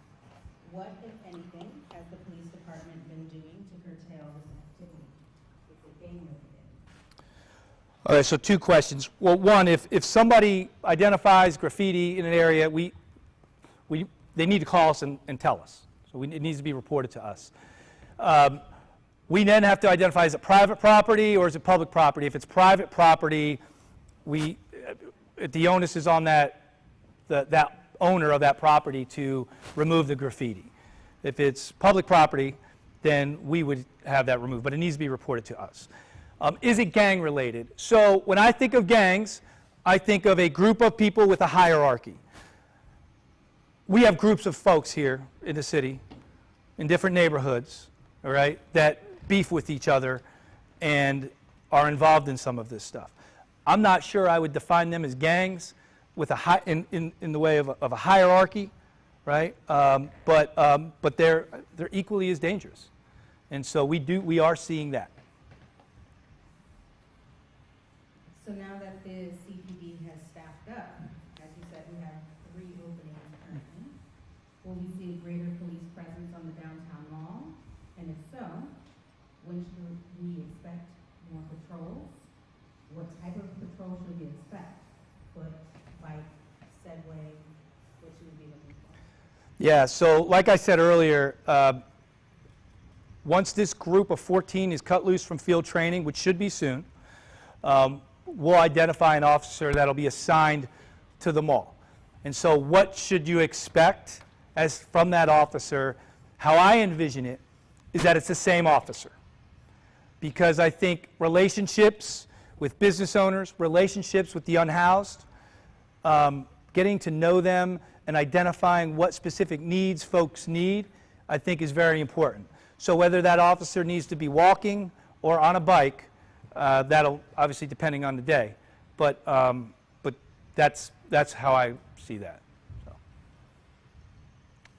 What, if anything, has the police department been doing to curtail this activity? Is it gang related? All right, so 2 questions. Well, one, if somebody identifies graffiti in an area, they need to call us and tell us. So it needs to be reported to us. We then have to identify, is it private property or is it public property? If it's private property, the onus is on that owner of that property to remove the graffiti. If it's public property, then we would have that removed, but it needs to be reported to us. Is it gang related? So when I think of gangs, I think of a group of people with a hierarchy. We have groups of folks here in the city, in different neighborhoods, all right, that beef with each other and are involved in some of this stuff. I'm not sure I would define them as gangs with a in the way of a hierarchy, right? But they're equally as dangerous, and so we are seeing that. So now that the CPD has staffed up, as you said, we have 3 openings currently. Will we see a greater police presence on the downtown mall? And if so, when should we expect more patrols? What type of patrol should we expect? Foot, bike, Segway, what should we be looking for? Yeah, so like I said earlier, once this group of 14 is cut loose from field training, which should be soon, we'll identify an officer that'll be assigned to the mall. And so what should you expect as from that officer? How I envision it is that it's the same officer. Because I think relationships with business owners, relationships with the unhoused, getting to know them and identifying what specific needs folks need, I think is very important. So whether that officer needs to be walking or on a bike, that'll obviously depending on the day, but that's how I see that. So.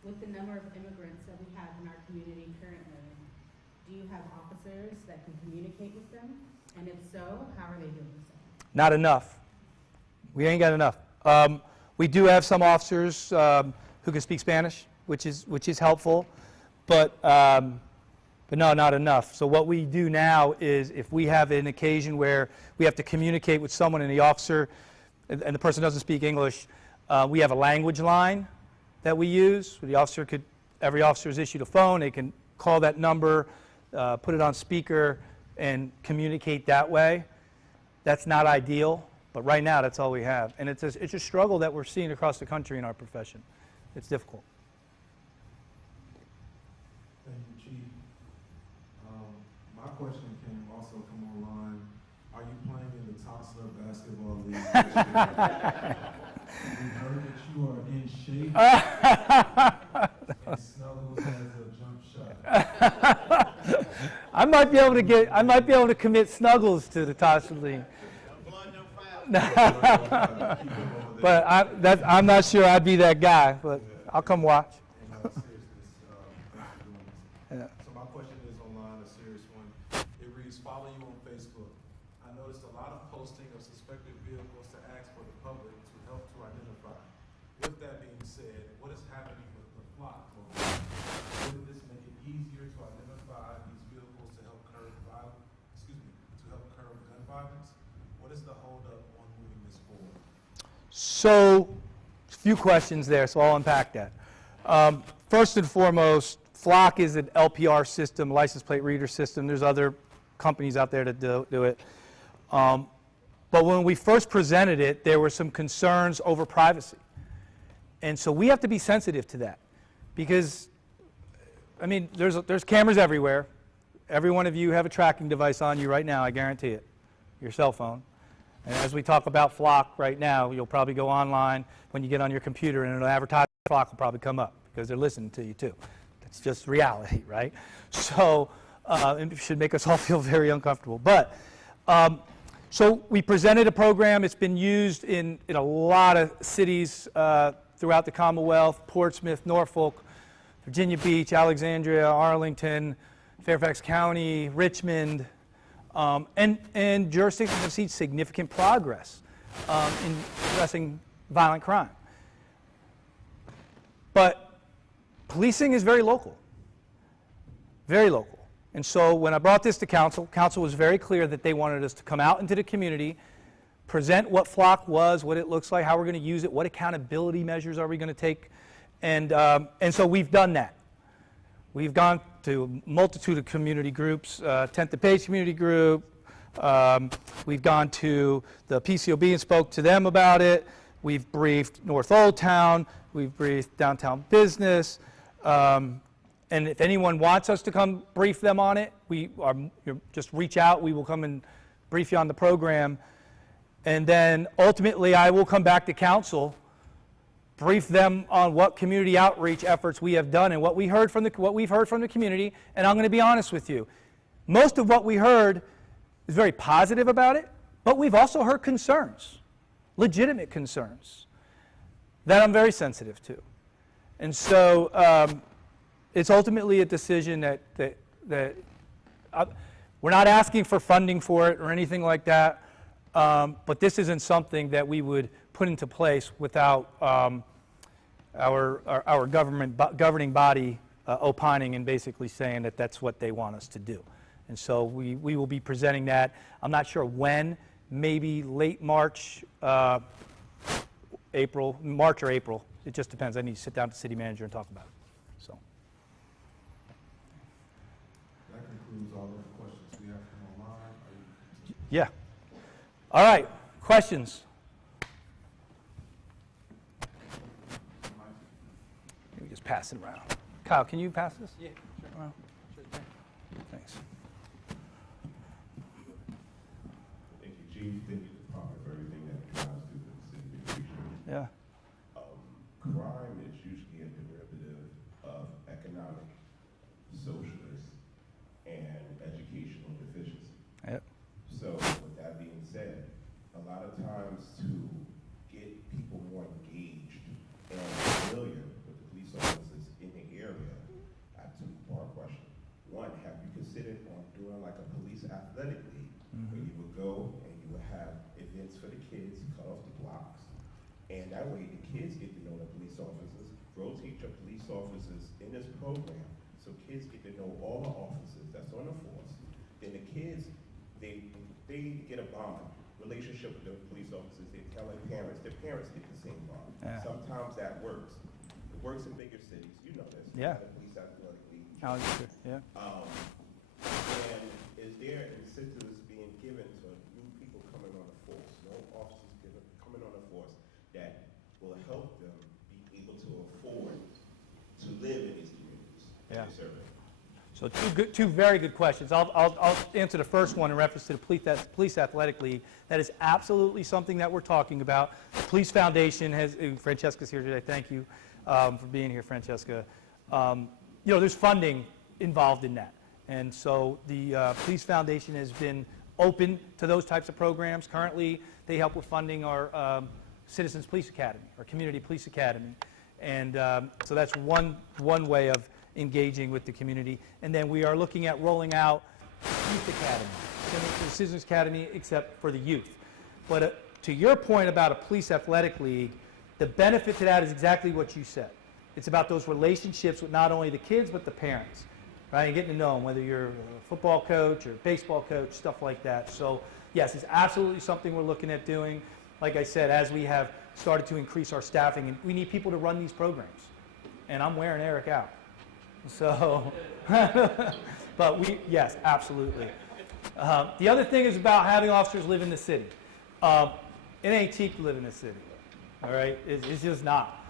With the number of immigrants that we have in our community currently, do you have officers that can communicate with them? And if so, how are they doing so? Not enough. We ain't got enough. We do have some officers who can speak Spanish, which is helpful, but no, not enough. So what we do now is if we have an occasion where we have to communicate with someone and the officer, and the person doesn't speak English, we have a language line that we use. Every officer is issued a phone. They can call that number, put it on speaker, and communicate that way. That's not ideal, but right now that's all we have. And it's a struggle that we're seeing across the country in our profession. It's difficult. Thank you, Chief. My question came also from online. Are you playing in the Tulsa basketball league this year? We heard that you are in shape. And Snuggles has a jump shot. I might be able to commit Snuggles to the Tulsa league. But I'm not sure I'd be that guy, but I'll come watch. Yeah. So my question is online, a serious one. It reads, follow you on Facebook. I noticed a lot of posting of suspected vehicles to ask for the public to help to identify. With that being said, what is happening with the flock program? Wouldn't this make it easier to identify these vehicles to help curb gun violence? What is the holdup on moving this forward? So, a few questions there, so I'll unpack that. First and foremost, Flock is an LPR system, license plate reader system. There's other companies out there that do it. But when we first presented it, there were some concerns over privacy. And so we have to be sensitive to that. Because, I mean, there's cameras everywhere. Every one of you have a tracking device on you right now, I guarantee it. Your cell phone. And as we talk about Flock right now, you'll probably go online when you get on your computer and an advertisement Flock will probably come up because they're listening to you too. It's just reality, right? So it should make us all feel very uncomfortable. But so we presented a program. It's been used in a lot of cities throughout the Commonwealth: Portsmouth, Norfolk, Virginia Beach, Alexandria, Arlington, Fairfax County, Richmond, and jurisdictions have seen significant progress in addressing violent crime. But policing is very local, very local. And so when I brought this to council, council was very clear that they wanted us to come out into the community, present what Flock was, what it looks like, how we're going to use it, what accountability measures are we going to take, and so we've done that. We've gone to a multitude of community groups, 10th to Page Community Group. We've gone to the PCOB and spoke to them about it. We've briefed North Old Town. We've briefed Downtown Business. And if anyone wants us to come brief them on it, just reach out. We will come and brief you on the program. And then ultimately, I will come back to council, brief them on what community outreach efforts we have done and what we've heard from the community. And I'm going to be honest with you. Most of what we heard is very positive about it, but we've also heard concerns, legitimate concerns, that I'm very sensitive to. And so it's ultimately a decision that we're not asking for funding for it or anything like that, but this isn't something that we would put into place without our governing body opining and basically saying that that's what they want us to do. And so we will be presenting that. I'm not sure when, maybe late March, March or April. It just depends. I need to sit down with the city manager and talk about it. So. That concludes all of the questions we have from online. Yeah. All right. Questions? Let me just pass it around. Kyle, can you pass this? Yeah, sure. Thanks. Thank you, Chief. Thank you, Department, for everything that you guys do for the city. We appreciate it. Yeah. Crime is usually a derivative of economic, socialist, and educational deficiency. Yep. So, with that being said, a lot of times to get people more engaged and familiar with the police officers in the area, I have a two-part question. One, have you considered on doing like a police athletic league, where you would go and you would have events for the kids, cut off the blocks, and that way the kids get to know the police officers, rotate your police officers in this program, so kids get to know all the officers that's on the force. Then the kids, they get a bond relationship with the police officers. They tell their parents get the same bond. Yeah. Sometimes that works. It works in bigger cities. You know this. Yeah. The police athletic league. Oh, yeah. And is there incentives being given to new people coming on the force, no officers coming on the force, that will help them be able to afford to live in these communities? Yeah. Yes, sir. So two very good questions. I'll answer the first one in reference to the Police Athletic League. That is absolutely something that we're talking about. The Police Foundation has, Francesca's here today, thank you for being here, Francesca. There's funding involved in that. And so the Police Foundation has been open to those types of programs. Currently, they help with funding our Citizens Police Academy, our Community Police Academy. And so that's one way of engaging with the community. And then we are looking at rolling out Youth Academy, similar to the Citizens Academy, except for the youth. But to your point about a police athletic league, the benefit to that is exactly what you said. It's about those relationships with not only the kids, but the parents, right? And getting to know them, whether you're a football coach or baseball coach, stuff like that. So yes, it's absolutely something we're looking at doing. Like I said, as we have started to increase our staffing, and we need people to run these programs. And I'm wearing Eric out. So, but yes, absolutely. The other thing is about having officers live in the city. It ain't cheap to live in the city, all right? It's just not.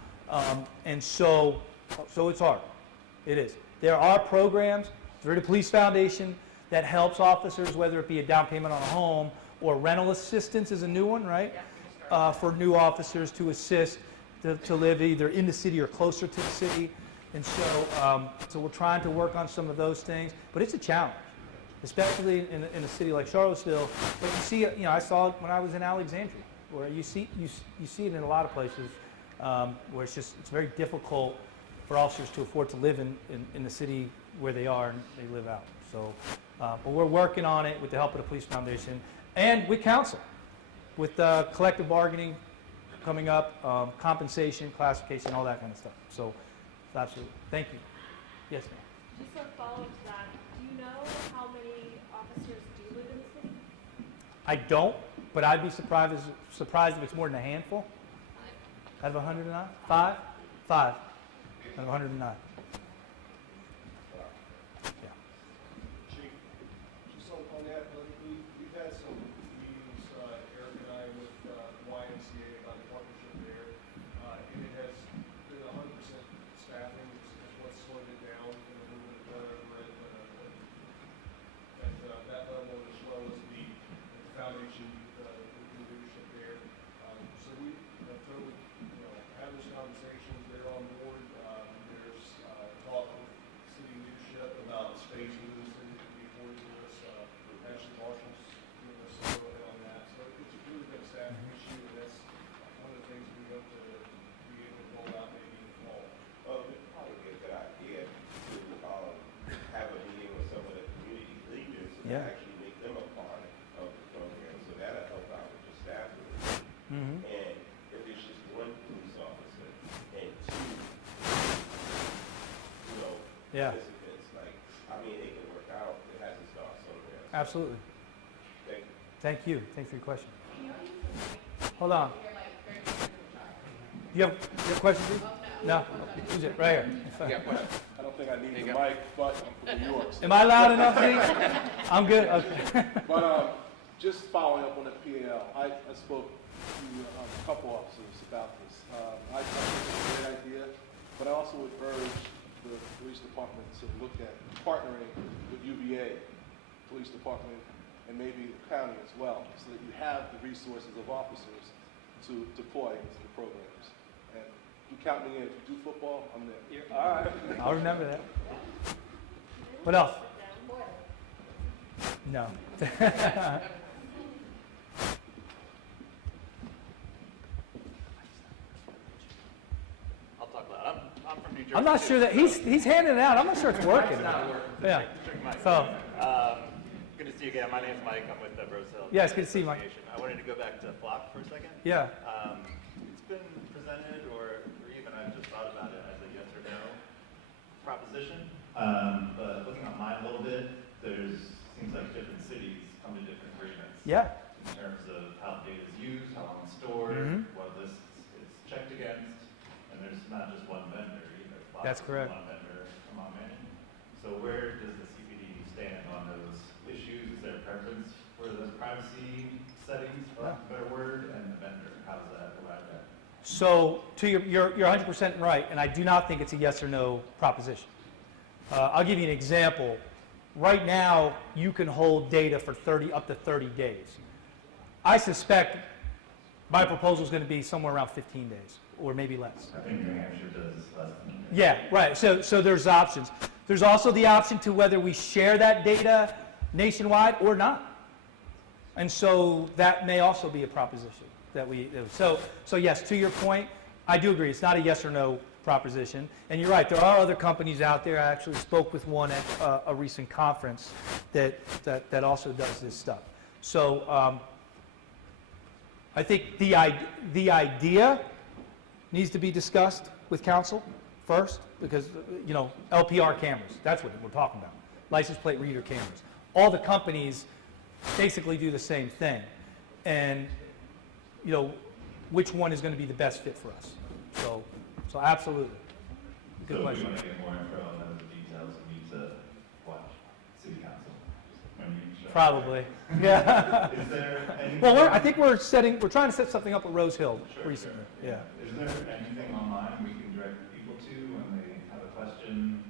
And so it's hard. It is. There are programs through the Police Foundation that helps officers, whether it be a down payment on a home or rental assistance is a new one, right? For new officers to assist to live either in the city or closer to the city. And so we're trying to work on some of those things, but it's a challenge, especially in a city like Charlottesville. But you see, I saw it when I was in Alexandria, where you see it in a lot of places, where it's very difficult for officers to afford to live in the city where they are and they live out. So, but we're working on it with the help of the Police Foundation and with council, with collective bargaining coming up, compensation, classification, all that kind of stuff. So. Absolutely. Thank you. Yes, ma'am. Just a follow-up to that, do you know how many officers do live in the city? I don't, but I'd be surprised if it's more than a handful. Out of 109? Five? Out of 109. Yeah. Chief, just on that, we've had some meetings, Eric and I, with YMCA about the partnership there, and it has been 100% staffing is what's slowed it down and a little bit turnover at that level as well as the foundation, the leadership there. So we have totally, had those conversations. They're on board. There's Yeah. participants. Like, I mean, it can work out. It has to start somewhere. So, Absolutely. thank you. Thank you. Thanks for your question. Hold on. You have a question, Steve? No? Who's it? Right here. I don't think I need the mic, but I'm from New York. Am I loud enough, Steve? I'm good? Okay. But just following up on the PAL, I spoke to a couple officers about this. I think it's a great idea, but I also would urge the police department to look at partnering with UVA, police department, and maybe the county as well, so that you have the resources of officers to deploy into the programs. And you count me in. If you do football, I'm there. All right. I'll remember that. What else? No. I'll talk loud. I'm from New Jersey. I'm not sure that he's handing it out. I'm not sure it's working. It's not working. Yeah. So, good to see you again. My name's Mike. I'm with the Rose Hill. Yeah, it's good to see you, Mike. I wanted to go back to Flock for a second. Yeah. It's been presented, or even I've just thought about it as a yes or no proposition. But looking online a little bit, seems like different cities come to different agreements. Yeah. In terms of how data is used, how long it's stored, what lists it's checked against, and there's not just one vendor either. That's correct. One vendor among many. So where does the CPD stand on those issues? Is there a preference for those privacy settings, for lack of a better word, and the vendor? How does that arrive at? So you're 100% right, and I do not think it's a yes or no proposition. I'll give you an example. Right now, you can hold data for up to 30 days. I suspect my proposal is going to be somewhere around 15 days, or maybe less. I think New Hampshire does less than that. Yeah, right. So there's options. There's also the option to whether we share that data nationwide or not. And so that may also be a proposition that so yes, to your point, I do agree. It's not a yes or no proposition. And you're right, there are other companies out there. I actually spoke with one at a recent conference that also does this stuff. So I think the idea needs to be discussed with council first, because, you know, LPR cameras, that's what we're talking about. License plate reader cameras. All the companies basically do the same thing. And, you know, which one is going to be the best fit for us? So absolutely. Good so question. If you want to get more info on those details, you need to watch City Council. Probably. Yeah. Is there anything? Well, I think we're trying to set something up at Rose Hill recently. Sure. Yeah. Is there anything online we can direct people to when they have a question?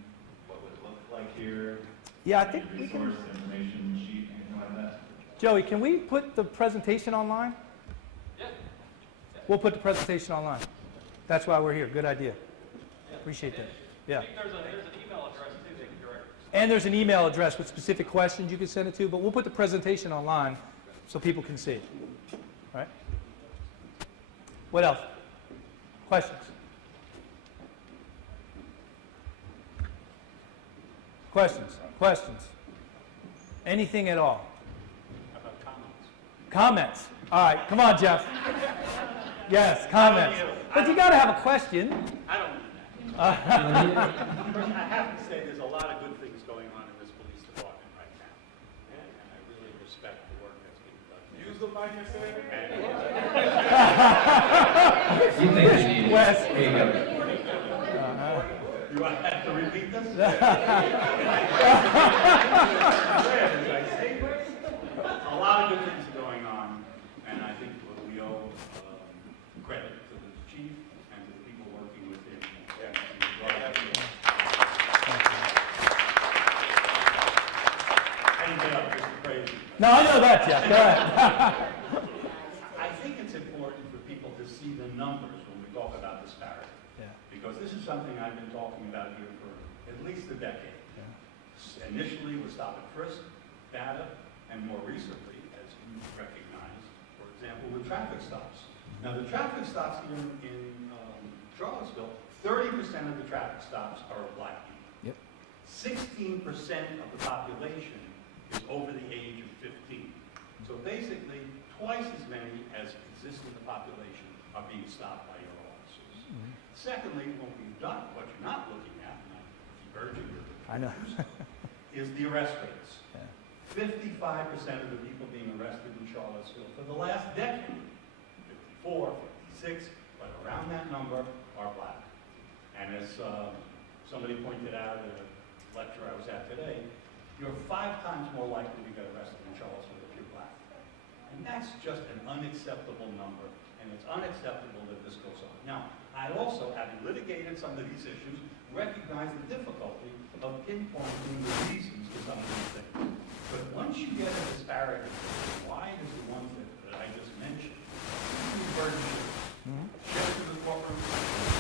What would it look like here? Yeah, I think we resource, can. information sheet, anything like that? Joey, can we put the presentation online? Yeah. We'll put the presentation online. That's why we're here. Good idea. Appreciate that. Yeah. I think there's an email address too they can direct. And there's an email address with specific questions you can send it to, but we'll put the presentation online so people can see it. All right? What else? Questions? Questions? Anything at all? How about comments? Comments? All right, come on, Jeff. Yes, comments. But you got to have a question. I don't mean that. First, I have to say there's a lot of good things going on in this police department right now. And I really respect the work that's being done. Use the mic and say it. You think I need it? Wes. Here you go. You want to have to repeat this? A lot of good things are going on, and I think we owe credit to the chief and to the people working with him. I didn't get up just to praise you. No, I know that, Jeff. Go ahead. I think it's important for people to see the numbers when we talk about disparity. Yeah. Because this is something I've been talking about here for at least a decade. Initially with stop and frisk data, and more recently, as you recognize, for example, with traffic stops. Now, the traffic stops here in Charlottesville, 30% of the traffic stops are of black people. Yep. 16% of the population is over the age of 15. So basically, twice as many as exist in the population are being stopped by your officers. Secondly, what you're not looking at, and if you urging you I know. to do so, is the arrest rates. 55% of the people being arrested in Charlottesville for the last decade, 54, 56, but around that number are black. And as somebody pointed out at a lecture I was at today, you're 5 times more likely to get arrested in Charlottesville if you're black. And that's just an unacceptable number, and it's unacceptable that this goes on. Now, I also, having litigated some of these issues, recognize the difficulty of pinpointing the reasons for some of these things. But once you get a disparity, why does the ones that I just mentioned, you burden shift to the courtroom,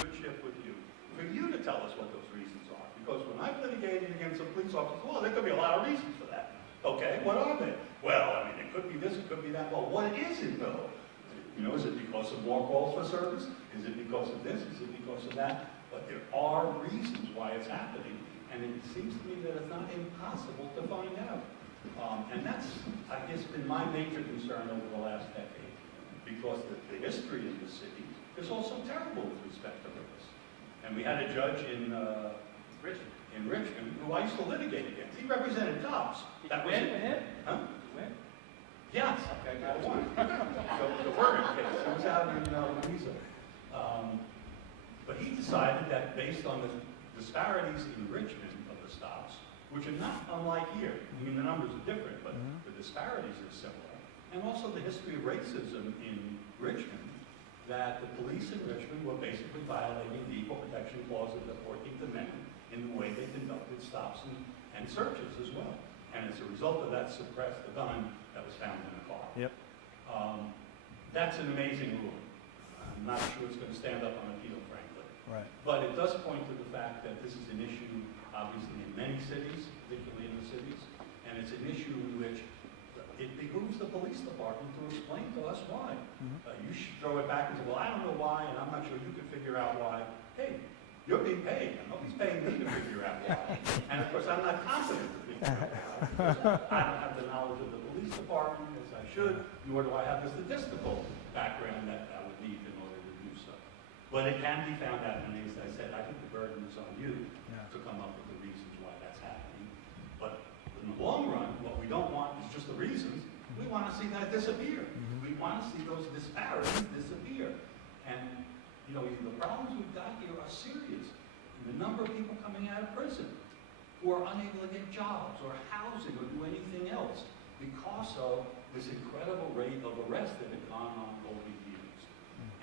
good shift with you, for you to tell us what those reasons are. Because when I've litigated against a police officer, well, there could be a lot of reasons for that. Okay, what are they? Well, I mean, it could be this, it could be that. Well, what is it though? You know, is it because of more calls for service? Is it because of this? Is it because of that? But there are reasons why it's happening, and it seems to me that it's not impossible to find out. And that's, I guess, been my major concern over the last decade, because the history of the city is also terrible with respect to this. And we had a judge in Richmond who I used to litigate against. He represented cops. That was it. Huh? Yes. Okay, got one. The Bergen case. It was out in Louisa. But he decided that based on the disparities in Richmond of the stops, which are not unlike here. I mean, the numbers are different, but the disparities are similar. And also the history of racism in Richmond, that the police in Richmond were basically violating the equal protection clause of the 14th Amendment in the way they conducted stops and searches as well. And as a result of that, suppressed the gun that was found in the car. Yep. That's an amazing ruling. I'm not sure it's going to stand up on appeal, frankly. Right. But it does point to the fact that this is an issue, obviously, in many cities, particularly in the cities, and it's an issue in which it behooves the police department to explain to us why. You should throw it back and say, well, I don't know why, and I'm not sure you can figure out why. Hey, you're being paid, and nobody's paying me to figure out why. And of course, I'm not confident to figure it out. I don't have the knowledge of the police department as I should, nor do I have the statistical background that I would need in order to do so. But it can be found out, and as I said, I think the burden is on you to come up with the reasons why that's happening. But in the long run, what we don't want is just the reasons. We want to see that disappear. We want to see those disparities disappear. And, you know, the problems we've got here are serious. And the number of people coming out of prison who are unable to get jobs or housing or do anything else because of this incredible rate of arrest that had gone on over the years.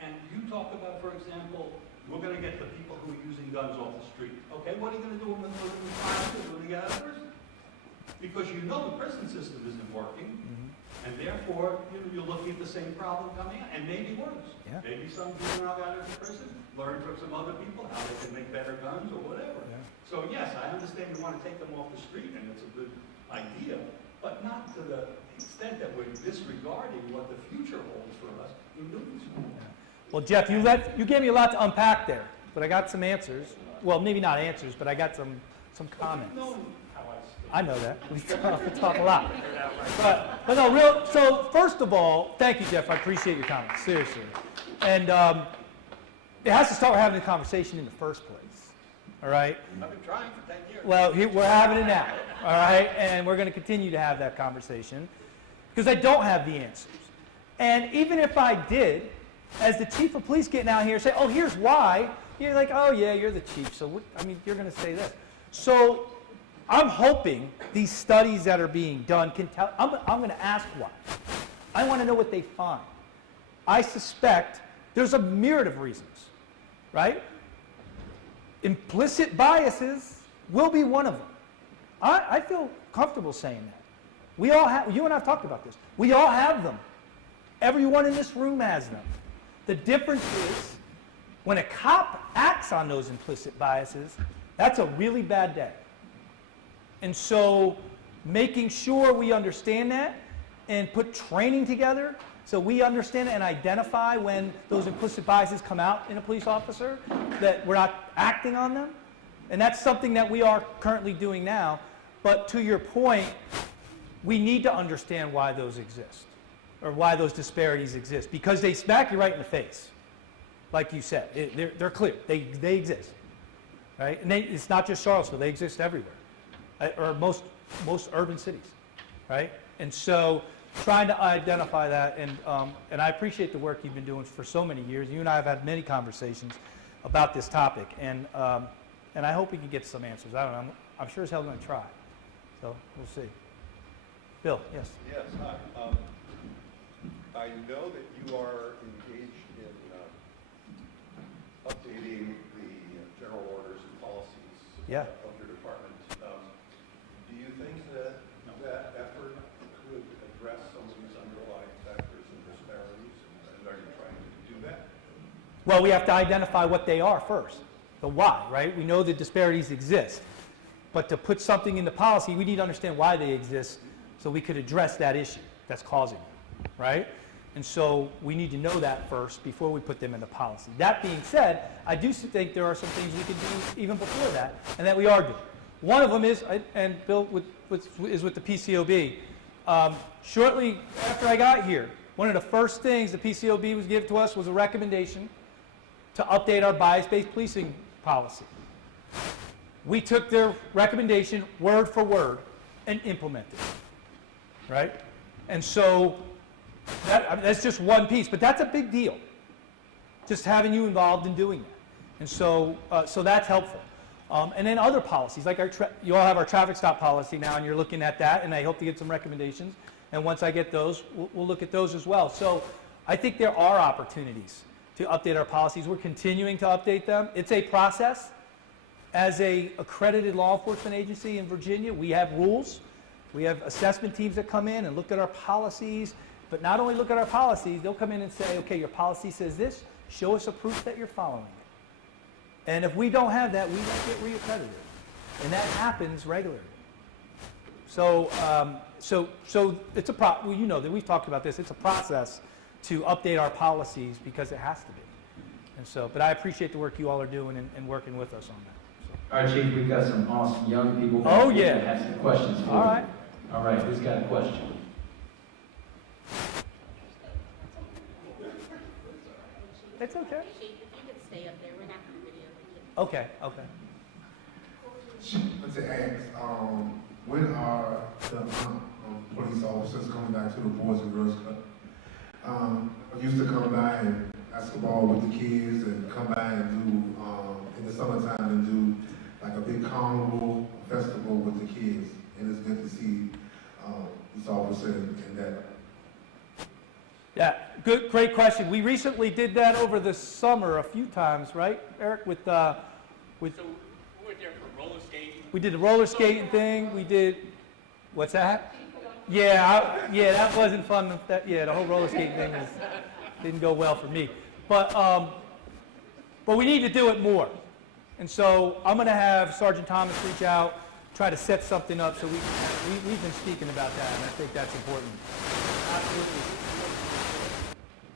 And you talk about, for example, we're going to get the people who are using guns off the street. Okay, what are you going to do when they get out of prison? Because you know the prison system isn't working, and therefore you're looking at the same problem coming out, and maybe worse. Yeah. Maybe some juvenile got into prison, learned from some other people how they can make better guns or whatever. Yeah. So yes, I understand you want to take them off the street, and it's a good idea, but not to the extent that we're disregarding what the future holds for us in doing so. Well, Jeff, you gave me a lot to unpack there, but I got some answers. Well, maybe not answers, but I got some comments. I know that. We talk a lot. But no, so first of all, thank you, Jeff. I appreciate your comments, seriously. And it has to start with having the conversation in the first place, all right? I've been trying for 10 years. Well, we're having it now, all right? And we're going to continue to have that conversation because I don't have the answers. And even if I did, as the chief of police getting out here and say, oh, here's why, you're like, oh, yeah, you're the chief, so you're going to say this. So I'm hoping these studies that are being done can tell, I'm going to ask why. I want to know what they find. I suspect there's a myriad of reasons, right? Implicit biases will be one of them. I feel comfortable saying that. We all have, you and I have talked about this. We all have them. Everyone in this room has them. The difference is when a cop acts on those implicit biases, that's a really bad day. And so making sure we understand that and put training together so we understand and identify when those implicit biases come out in a police officer, that we're not acting on them. And that's something that we are currently doing now. But to your point, we need to understand why those exist, or why those disparities exist, because they smack you right in the face. Like you said, they're clear. They exist. right? And it's not just Charlottesville, they exist everywhere, or most urban cities, right? And so trying to identify that, and I appreciate the work you've been doing for so many years. You and I have had many conversations about this topic, and I hope we can get some answers. I don't know, I'm sure as hell going to try. So we'll see. Bill, yes. Yes, hi. I know that you are engaged in updating the general orders and policies Yeah. of your department. Do you think that that effort could address some of these underlying factors and disparities, and are you trying to do that? Well, we have to identify what they are first, the why, right? We know the disparities exist. But to put something in the policy, we need to understand why they exist so we could address that issue that's causing them, right? And so we need to know that first before we put them in the policy. That being said, I do think there are some things we can do even before that, and that we are doing. One of them is, and Bill is with the PCOB. Shortly after I got here, one of the first things the PCOB was given to us was a recommendation to update our bias-based policing policy. We took their recommendation word for word and implemented it, right? And so that's just one piece, but that's a big deal, just having you involved in doing that. And so, so that's helpful. And then other policies, like you all have our traffic stop policy now, and you're looking at that, and I hope to get some recommendations. And once I get those, we'll look at those as well. So I think there are opportunities to update our policies. We're continuing to update them. It's a process. As an accredited law enforcement agency in Virginia, we have rules. We have assessment teams that come in and look at our policies. But not only look at our policies, they'll come in and say, okay, your policy says this. Show us a proof that you're following it. And if we don't have that, we won't get reaccredited. And that happens regularly. So, so it's a well, you know that we've talked about this. It's a process to update our policies because it has to be. And so, but I appreciate the work you all are doing and working with us on that. All right, Chief, we've got some awesome young people back Oh, here yeah. that have some questions for you. All right. All right, who's got a question? It's okay. If you could stay up there, we're not going to video it. Okay, okay. To ask, when are the police officers coming back to the Boys and Girls Club? I used to come by and basketball with the kids and come by and do, in the summertime, and do like a big carnival festival with the kids. And it's good to see these officers in that. Yeah, great question. We recently did that over the summer a few times, right, Eric? With So we went there for roller skating. we did the roller skating thing. We did, what's that? Yeah, yeah, that wasn't fun. The whole roller skating thing didn't go well for me. But we need to do it more. And so I'm going to have Sergeant Thomas reach out, try to set something up so we've been speaking about that, and I think that's important. Absolutely.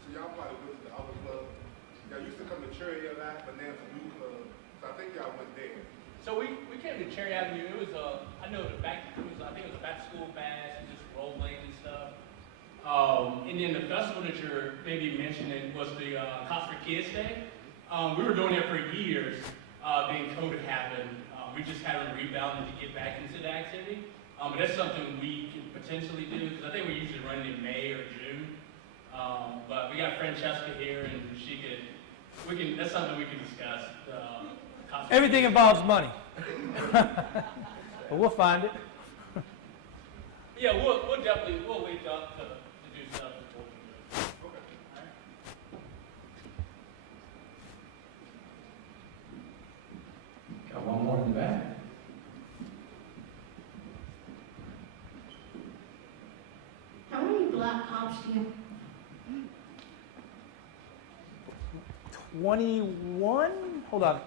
So y'all probably went to the other club. Y'all used to come to Cherry a lot, but now it's a new club. So I think y'all went there. So we came to Cherry Avenue. It was I think it was a back to school bash and just role playing and stuff. And then the festival that you're maybe mentioning was the Cops for Kids Day. We were doing it for years. Then COVID happened. We just haven't rebounded to get back into the activity. But that's something we could potentially do because I think we usually run it in May or June. But we got Francesca here, and that's something we can discuss. Everything involves money. But we'll find it. Yeah, we'll wake up to do stuff before we do it. Okay. All right. Got one more in the back. How many black cops do you? 21? Hold on.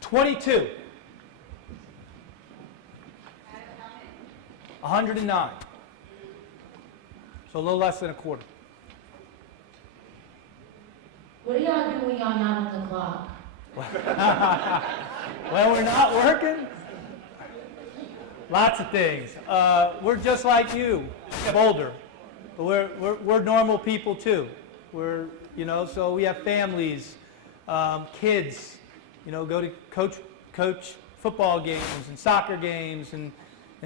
22. 109. So a little less than a quarter. What do y'all do when y'all not on the clock? When we're not working, lots of things. We're just like you, except older. But we're normal people too. So we have families, kids, go to coach football games and soccer games and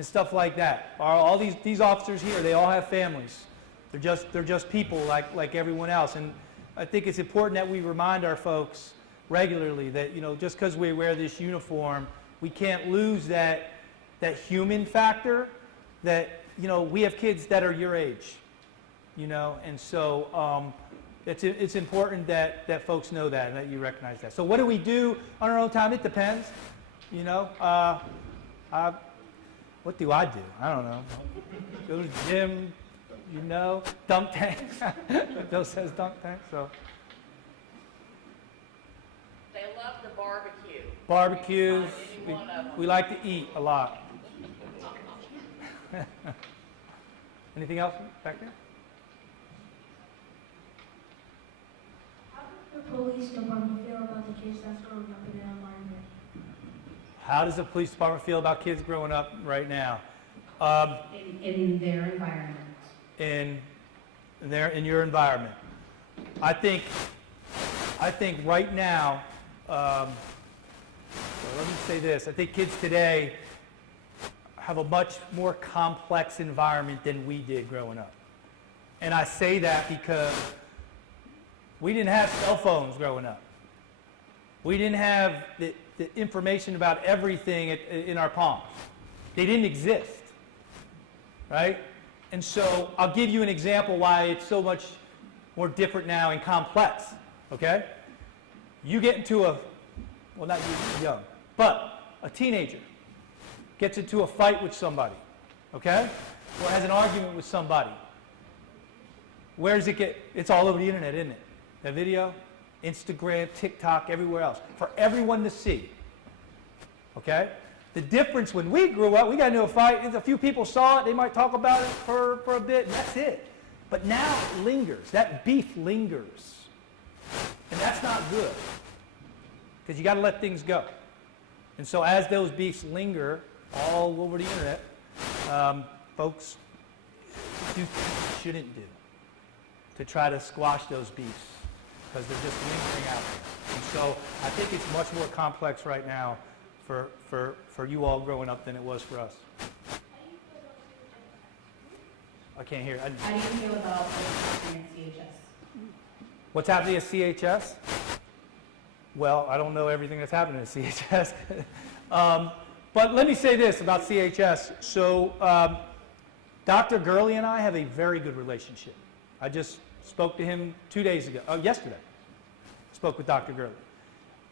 stuff like that. All these officers here, they all have families. They're just people like everyone else. And I think it's important that we remind our folks regularly that, just because we wear this uniform, we can't lose that human factor that, we have kids that are your age, and so it's important that folks know that and that you recognize that. So what do we do on our own time? It depends, what do I do? I don't know. Go to the gym, dunk tank. Bill says dunk tank, so. They love the barbecue. Barbecues. We like to eat a lot. Anything else back there? How does the police department feel about the kids that's growing up in that environment? How does the police department feel about kids growing up right now? In their environment. In your environment. I think right now, well, let me say this. I think kids today have a much more complex environment than we did growing up. And I say that because we didn't have cell phones growing up. We didn't have the information about everything in our palms. They didn't exist, right? And so I'll give you an example why it's so much more different now and complex, okay? You get into well, not you, young, but a teenager gets into a fight with somebody, okay? Or has an argument with somebody. Where does it get? It's all over the internet, isn't it? That video, Instagram, TikTok, everywhere else, for everyone to see, okay? The difference when we grew up, we got into a fight, a few people saw it, they might talk about it for a bit, and that's it. But now it lingers, that beef lingers. And that's not good, because you got to let things go. And so as those beefs linger all over the internet, folks do things they shouldn't do to try to squash those beefs, because they're just lingering out there. And so I think it's much more complex right now for you all growing up than it was for us. I can't hear. How do you feel about what's happening at CHS? What's happening at CHS? Well, I don't know everything that's happening at CHS. But let me say this about CHS. So Dr. Gurley and I have a very good relationship. I just spoke to him 2 days ago. Yesterday. Spoke with Dr. Gurley.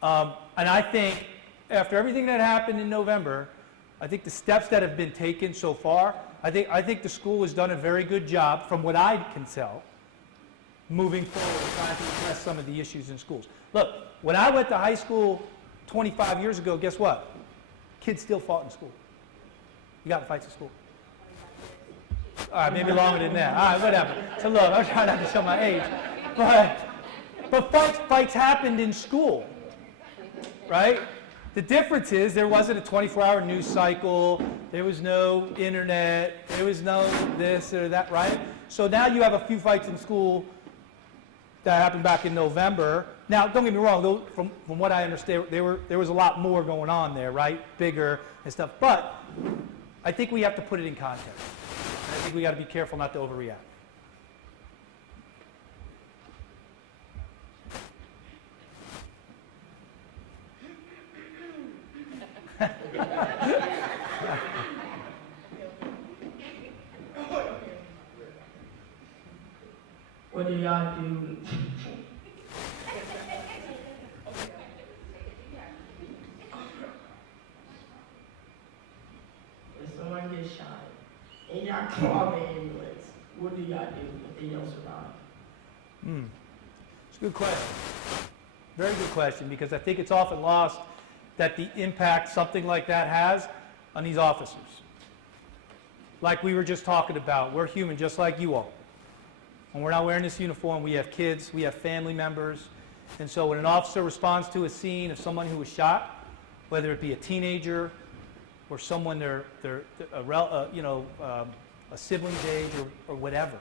And I think after everything that happened in November, I think the steps that have been taken so far, I think the school has done a very good job, from what I can tell, moving forward and trying to address some of the issues in schools. Look, when I went to high school 25 years ago, guess what? Kids still fought in school. You got in fights in school. All right, maybe longer than that. All right, whatever. So look, I'm trying not to show my age. But fights happened in school, right? The difference is there wasn't a 24-hour news cycle, there was no internet, there was no this or that, right? So now you have a few fights in school that happened back in November. Now, don't get me wrong, from what I understand, there was a lot more going on there, right? Bigger and stuff. But I think we have to put it in context. I think we got to be careful not to overreact. What do y'all do? If someone gets shot and y'all call the ambulance, what do y'all do if they don't survive? It's a good question. Very good question, because I think it's often lost that the impact something like that has on these officers. Like we were just talking about, we're human just like you all. When we're not wearing this uniform, we have kids, we have family members. And so when an officer responds to a scene of someone who was shot, whether it be a teenager or someone a sibling's age or whatever,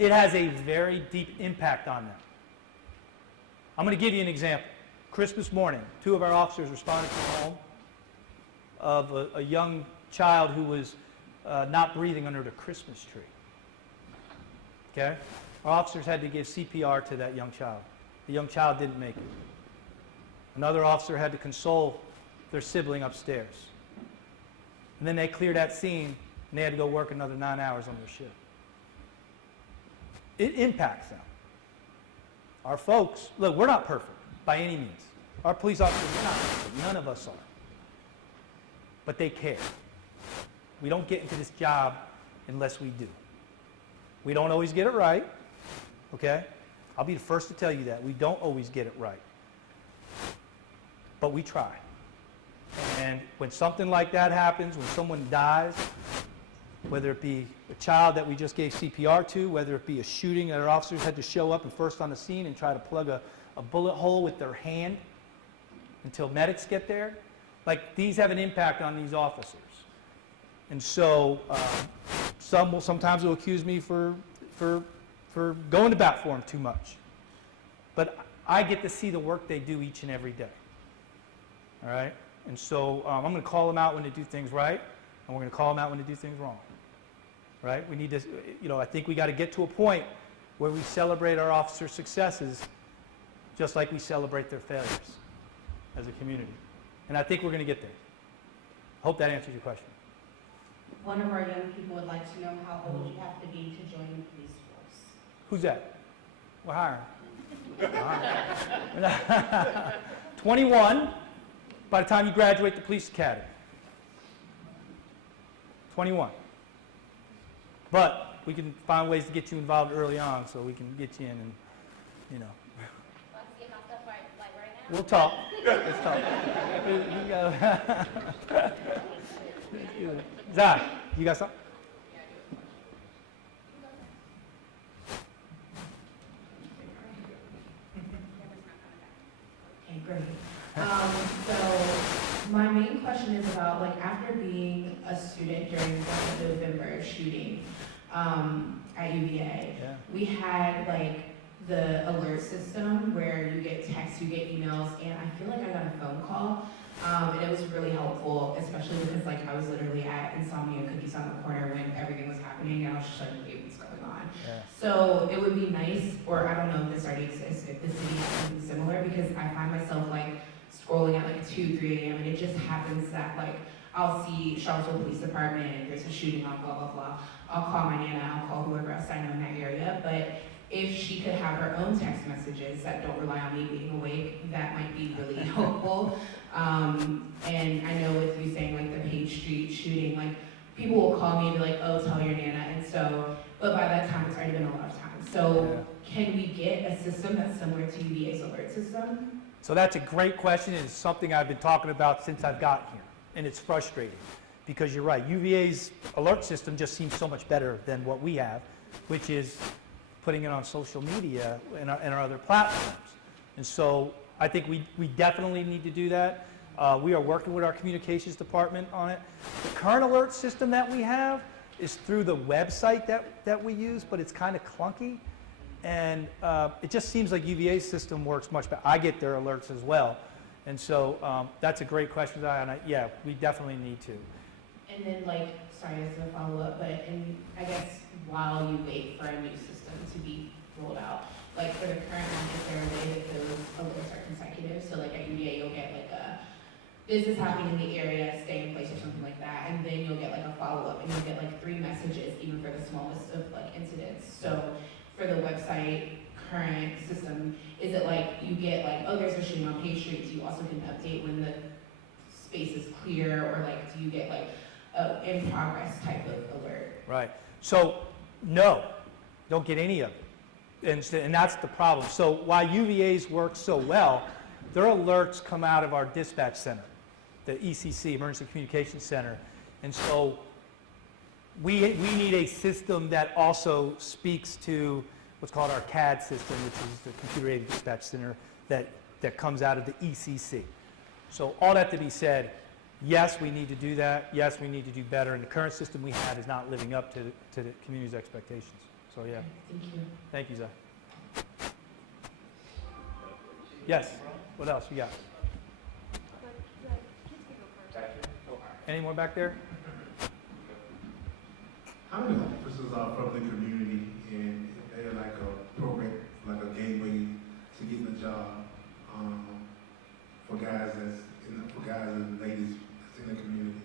it has a very deep impact on them. I'm going to give you an example. Christmas morning, 2 of our officers responded to the home of a young child who was not breathing under the Christmas tree. Okay? Our officers had to give CPR to that young child. The young child didn't make it. Another officer had to console their sibling upstairs. And then they cleared that scene, and they had to go work another 9 hours on their shift. It impacts them. Our folks, look, we're not perfect by any means. Our police officers are not perfect. None of us are. But they care. We don't get into this job unless we do. We don't always get it right, okay? I'll be the first to tell you that. We don't always get it right. But we try. And when something like that happens, when someone dies, whether it be a child that we just gave CPR to, whether it be a shooting that our officers had to show up and first on the scene and try to plug a bullet hole with their hand until medics get there, like these have an impact on these officers. And so sometimes will accuse me for going to bat for them too much. But I get to see the work they do each and every day. All right? And so I'm going to call them out when they do things right, and we're going to call them out when they do things wrong. Right? We need to, I think we got to get to a point where we celebrate our officers' successes just like we celebrate their failures as a community. And I think we're going to get there. Hope that answers your question. One of our young people would like to know how old you have to be to join the police force. Who's that? We're hiring. 21 by the time you graduate the police academy. 21. But we can find ways to get you involved early on so we can get you in and, We'll talk. Let's talk. Zach, you got something? Okay, great. So my main question is about after being a student during the November shooting at UVA, we had the alert system where you get texts, you get emails, and I feel like I got a phone call, and it was really helpful, especially because I was literally at Insomnia Cookies on the corner when everything was happening, and I was just wait, what's going on? Yeah. So it would be nice, or I don't know if this already exists, if the city has something similar, because I find myself scrolling at 2, 3 a.m. and it just happens that I'll see Charlottesville Police Department, there's a shooting on blah, blah, blah. I'll call my Nana, I'll call whoever else I know in that area, but if she could have her own text messages that don't rely on me being awake, that might be really helpful. And I know with you saying the Page Street shooting, people will call me and be like, oh, tell your Nana, and so, but by that time it's already been a lot of time. So can we get a system that's similar to UVA's alert system? So that's a great question, and it's something I've been talking about since I've gotten here, and it's frustrating because you're right. UVA's alert system just seems so much better than what we have, which is putting it on social media and our other platforms. And so I think we definitely need to do that. We are working with our communications department on it. The current alert system that we have is through the website that we use, but it's kind of clunky. And it just seems like UVA's system works much better. I get their alerts as well. And so that's a great question, and yeah, we definitely need to. And then sorry, as a follow-up, but I guess while you wait for a new system to be rolled out, for the current one, is there a way that those alerts are consecutive? So at UVA, you'll get this is happening in the area, stay in place or something like that, and then you'll get a follow-up, and you'll get 3 messages even for the smallest of incidents. So for the website current system, is it you get oh, there's a shooting on Page Street, so you also can update when the space is clear, or do you get in progress type of alert? Right. So no, don't get any of it. And that's the problem. So why UVA's work so well, their alerts come out of our dispatch center, the ECC, Emergency Communications Center. And so we need a system that also speaks to what's called our CAD system, which is the Computer Aided Dispatch Center that comes out of the ECC. So all that to be said, yes, we need to do that. Yes, we need to do better. And the current system we have is not living up to the community's expectations. So, yeah. Thank you. Thank you, Zach. Yes, what else you got? Any more back there? How many officers are from the community and they're like a program, like a gateway to getting a job for guys and ladies that's in the community?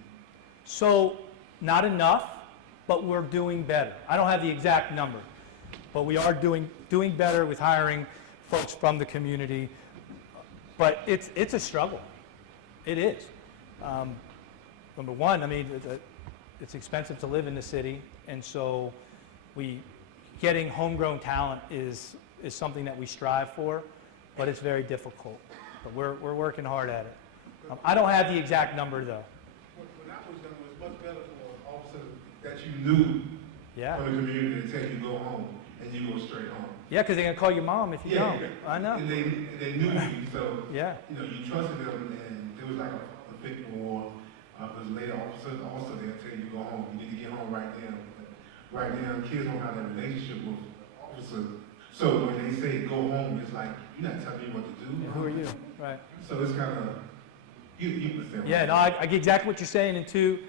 So, not enough, but we're doing better. I don't have the exact number, but we are doing better with hiring folks from the community. But it's a struggle. It is. Number one, I mean, it's expensive to live in the city, and so getting homegrown talent is something that we strive for, but it's very difficult. But we're working hard at it. I don't have the exact number though. When I was young, it was much better for an officer that you knew from the community to tell you go home and you go straight home. Yeah, because they're gonna call your mom if you don't. I know. And they knew you, so yeah, you trusted them, and there was like a victim or because later officers also they'll tell you go home. You need to get home right now. But right now, kids don't have that relationship with officers. So when they say go home, it's like you're not telling me what to do. Yeah, who are you? Right. So it's kind of you understand. Yeah, no, I get exactly what you're saying, and to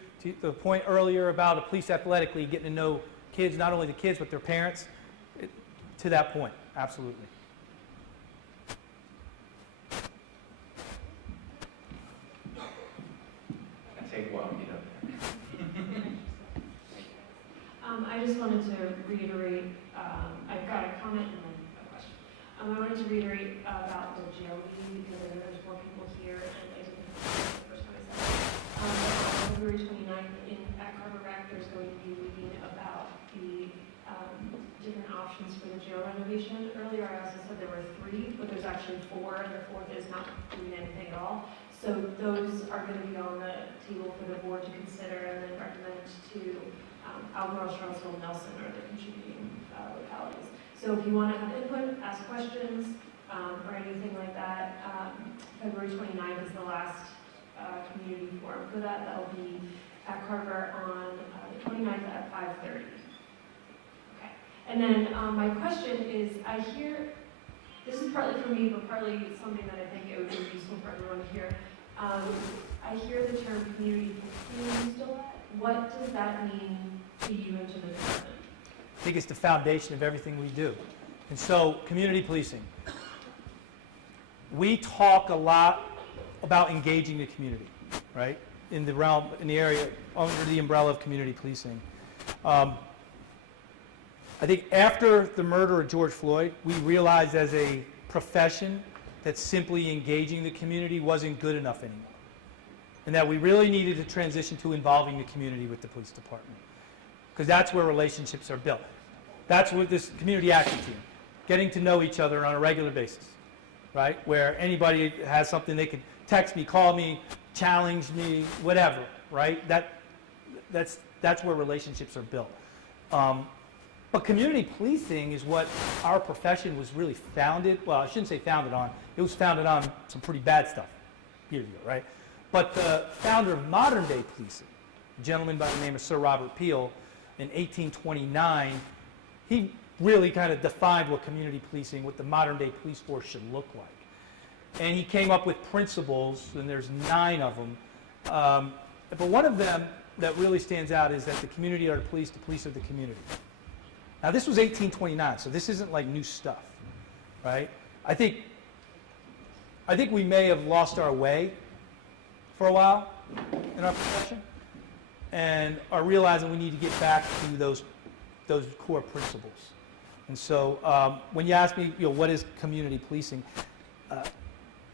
the point earlier about the police athletically getting to know kids, not only the kids but their parents. To that point, absolutely. Take one, you know. I just wanted to reiterate, I've got a comment and then a question. I wanted to reiterate about the jail meeting because I know there's more people here and I didn't hear the first time I said it. On February 29th at Carver Rec, there's going to be a meeting about the different options for the jail renovation. Earlier I also said there were 3, but there's actually 4 and the 4th is not doing anything at all. So those are going to be on the table for the board to consider and then recommend to Albemarle, Charlottesville, Nelson are the contributing localities. So if you want to have input, ask questions, or anything like that, February 29th is the last community forum for that. That'll be at Carver on the 29th at 5:30. Okay. And then my question is, I hear, this is partly for me, but partly something that I think it would be useful for everyone to hear. I hear the term community policing used a lot. What does that mean to you and to the department? I think it's the foundation of everything we do. And so, community policing. We talk a lot about engaging the community, right? In the area, under the umbrella of community policing. I think after the murder of George Floyd, we realized as a profession that simply engaging the community wasn't good enough anymore. And that we really needed to transition to involving the community with the police department. Because that's where relationships are built. That's what this community action team, getting to know each other on a regular basis, right? Where anybody has something, they can text me, call me, challenge me, whatever, right? That's where relationships are built. But community policing is what our profession was really founded, well, I shouldn't say founded on, it was founded on some pretty bad stuff years ago, right? But the founder of modern day policing, a gentleman by the name of Sir Robert Peel, in 1829, he really kind of defined what community policing, what the modern day police force should look like. And he came up with principles, and there's 9 of them. But one of them that really stands out is that the community are the police are the community. Now this was 1829, so this isn't like new stuff, right? I think we may have lost our way for a while in our profession and are realizing we need to get back to those core principles. And so when you ask me, what is community policing?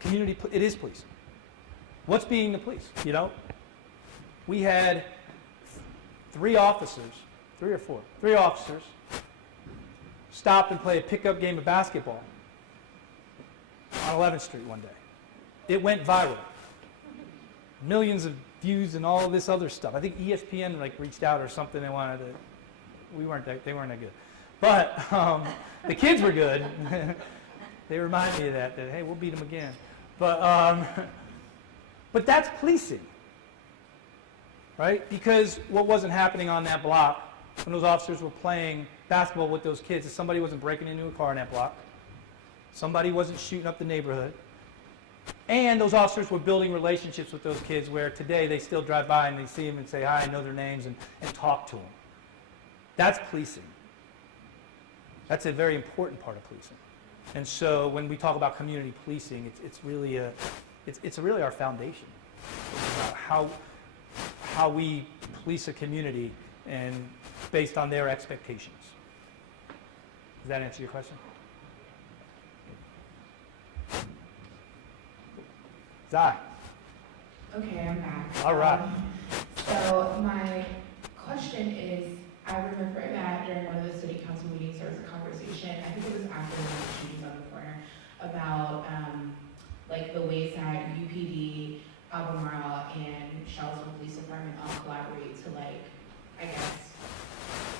It is policing. What's being the police? We had 3 officers stop and play a pickup game of basketball on 11th Street one day. It went viral. Millions of views and all of this other stuff. I think ESPN reached out or something. They weren't that good. But the kids were good. They remind me of that hey, we'll beat them again. But that's policing, right? Because what wasn't happening on that block when those officers were playing basketball with those kids is somebody wasn't breaking into a car in that block, somebody wasn't shooting up the neighborhood, and those officers were building relationships with those kids where today they still drive by and they see them and say hi, know their names, and talk to them. That's policing. That's a very important part of policing. And so when we talk about community policing, it's really our foundation. It's about how we police a community and based on their expectations. Does that answer your question? Zai. Okay, I'm back. All right. So my question is, I remember that during one of the city council meetings, there was a conversation, I think it was after the shootings on the corner, about like the ways that UPD, Albemarle, and Charlottesville Police Department all collaborate to like, I guess,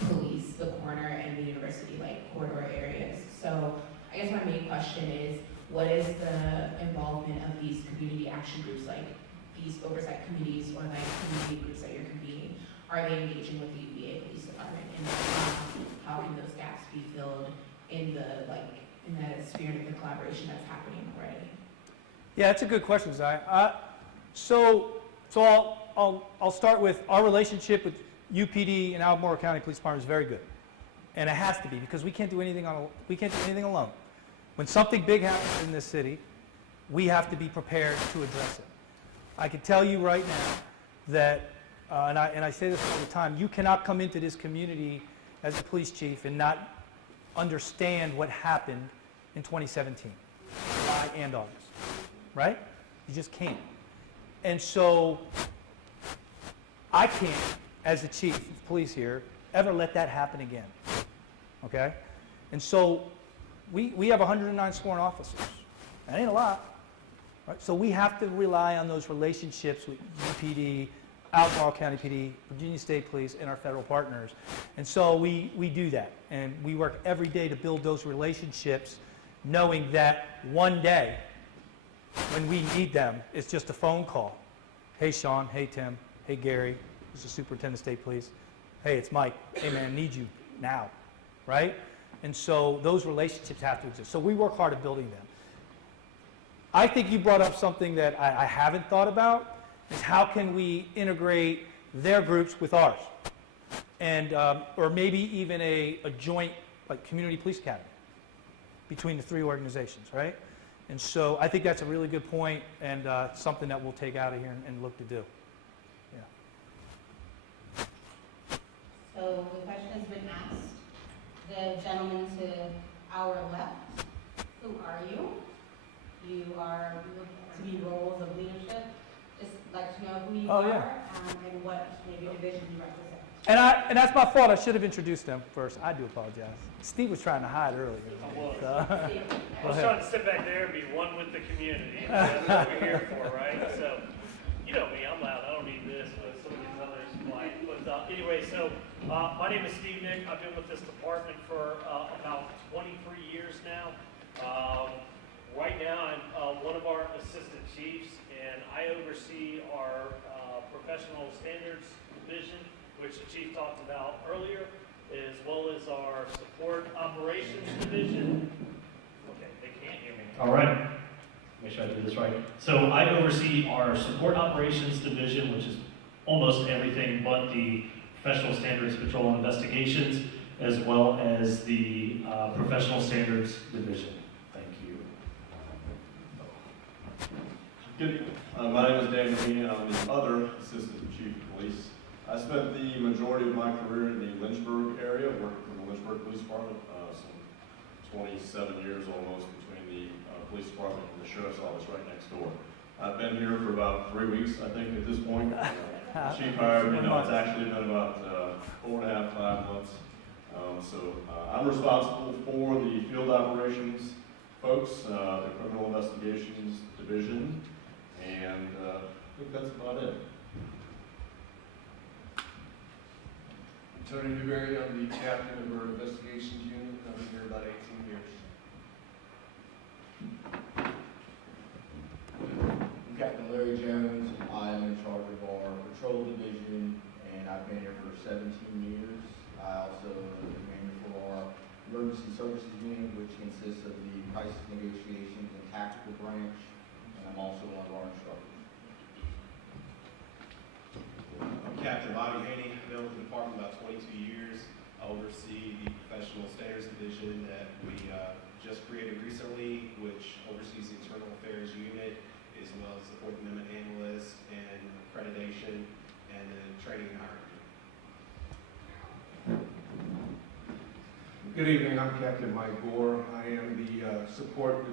police the corner and the university like corridor areas. So I guess my main question is, what is the involvement of these community action groups, like these oversight committees or like community groups that you're convening? Are they engaging with the UVA Police Department, and how can those gaps be filled in the in the spirit of the collaboration that's happening already? Yeah, that's a good question, Zai. So I'll start with our relationship with UPD and Albemarle County Police Department is very good, and it has to be because we can't do anything alone. When something big happens in this city, we have to be prepared to address it. I can tell you right now that, and I say this all the time, you cannot come into this community as a police chief and not understand what happened in 2017, July and August, right? You just can't. And so I can't, as the chief of police here, ever let that happen again, okay? And so we have 109 sworn officers. That ain't a lot, right? So we have to rely on those relationships with UPD, Albemarle County PD, Virginia State Police, and our federal partners. And so we do that. And we work every day to build those relationships, knowing that one day, when we need them, it's just a phone call. Hey, Sean. Hey, Tim. Hey, Gary. This is Superintendent of State Police. Hey, it's Mike. Hey, man, need you now, right? And so those relationships have to exist. So we work hard at building them. I think you brought up something that I haven't thought about, is how can we integrate their groups with ours? And, or maybe even a joint like community police academy between the three organizations, right? And so I think that's a really good point and something that we'll take out of here and look to do. Yeah. So the question has been asked. The gentleman to our left, who are you? You are to be roles of leadership. Just like to know who you are and what maybe division you represent. And that's my fault. I should have introduced them first. I do apologize. Steve was trying to hide earlier. I was trying to sit back there and be one with the community. That's what we're here for, right? So, you know me, I'm loud. I don't need this, but some of these others might. But anyway, so my name is Steve Nick. I've been with this department for about 23 years now. Right now, I'm one of our assistant chiefs, and I oversee our professional standards division, which the chief talked about earlier, as well as our support operations division. Okay, they can't hear me. All right. Make sure I do this right. So I oversee our support operations division, which is almost everything but the professional standards control and investigations, as well as the professional standards division. Thank you. Good. My name is Dan Green. I'm the other assistant chief of police. I spent the majority of my career in the Lynchburg area, working for the Lynchburg Police Department, some 27 years almost between the police department and the sheriff's office right next door. I've been here for about 3 weeks, I think, at this point. The chief hired me. No, it's actually been about 4.5, 5 months. I'm responsible for the field operations folks, the criminal investigations division, and I think that's about it. Tony Newberry, I'm the captain of our investigations unit. I've been here about 18 years. I'm Captain Larry Jones. I am in charge of our patrol division, and I've been here for 17 years. I Emergency Services Unit, which consists of the crisis negotiations and tactical branch, and I'm also one of our instructors. I'm Captain Bobby Haney. I've been with the department about 22 years. I oversee the Professional Standards Division that we just created recently, which oversees the Internal Affairs Unit, as well as the Fourth Amendment Analyst and accreditation and then training and hiring. Good evening, I'm Captain Mike Gore. I am the Support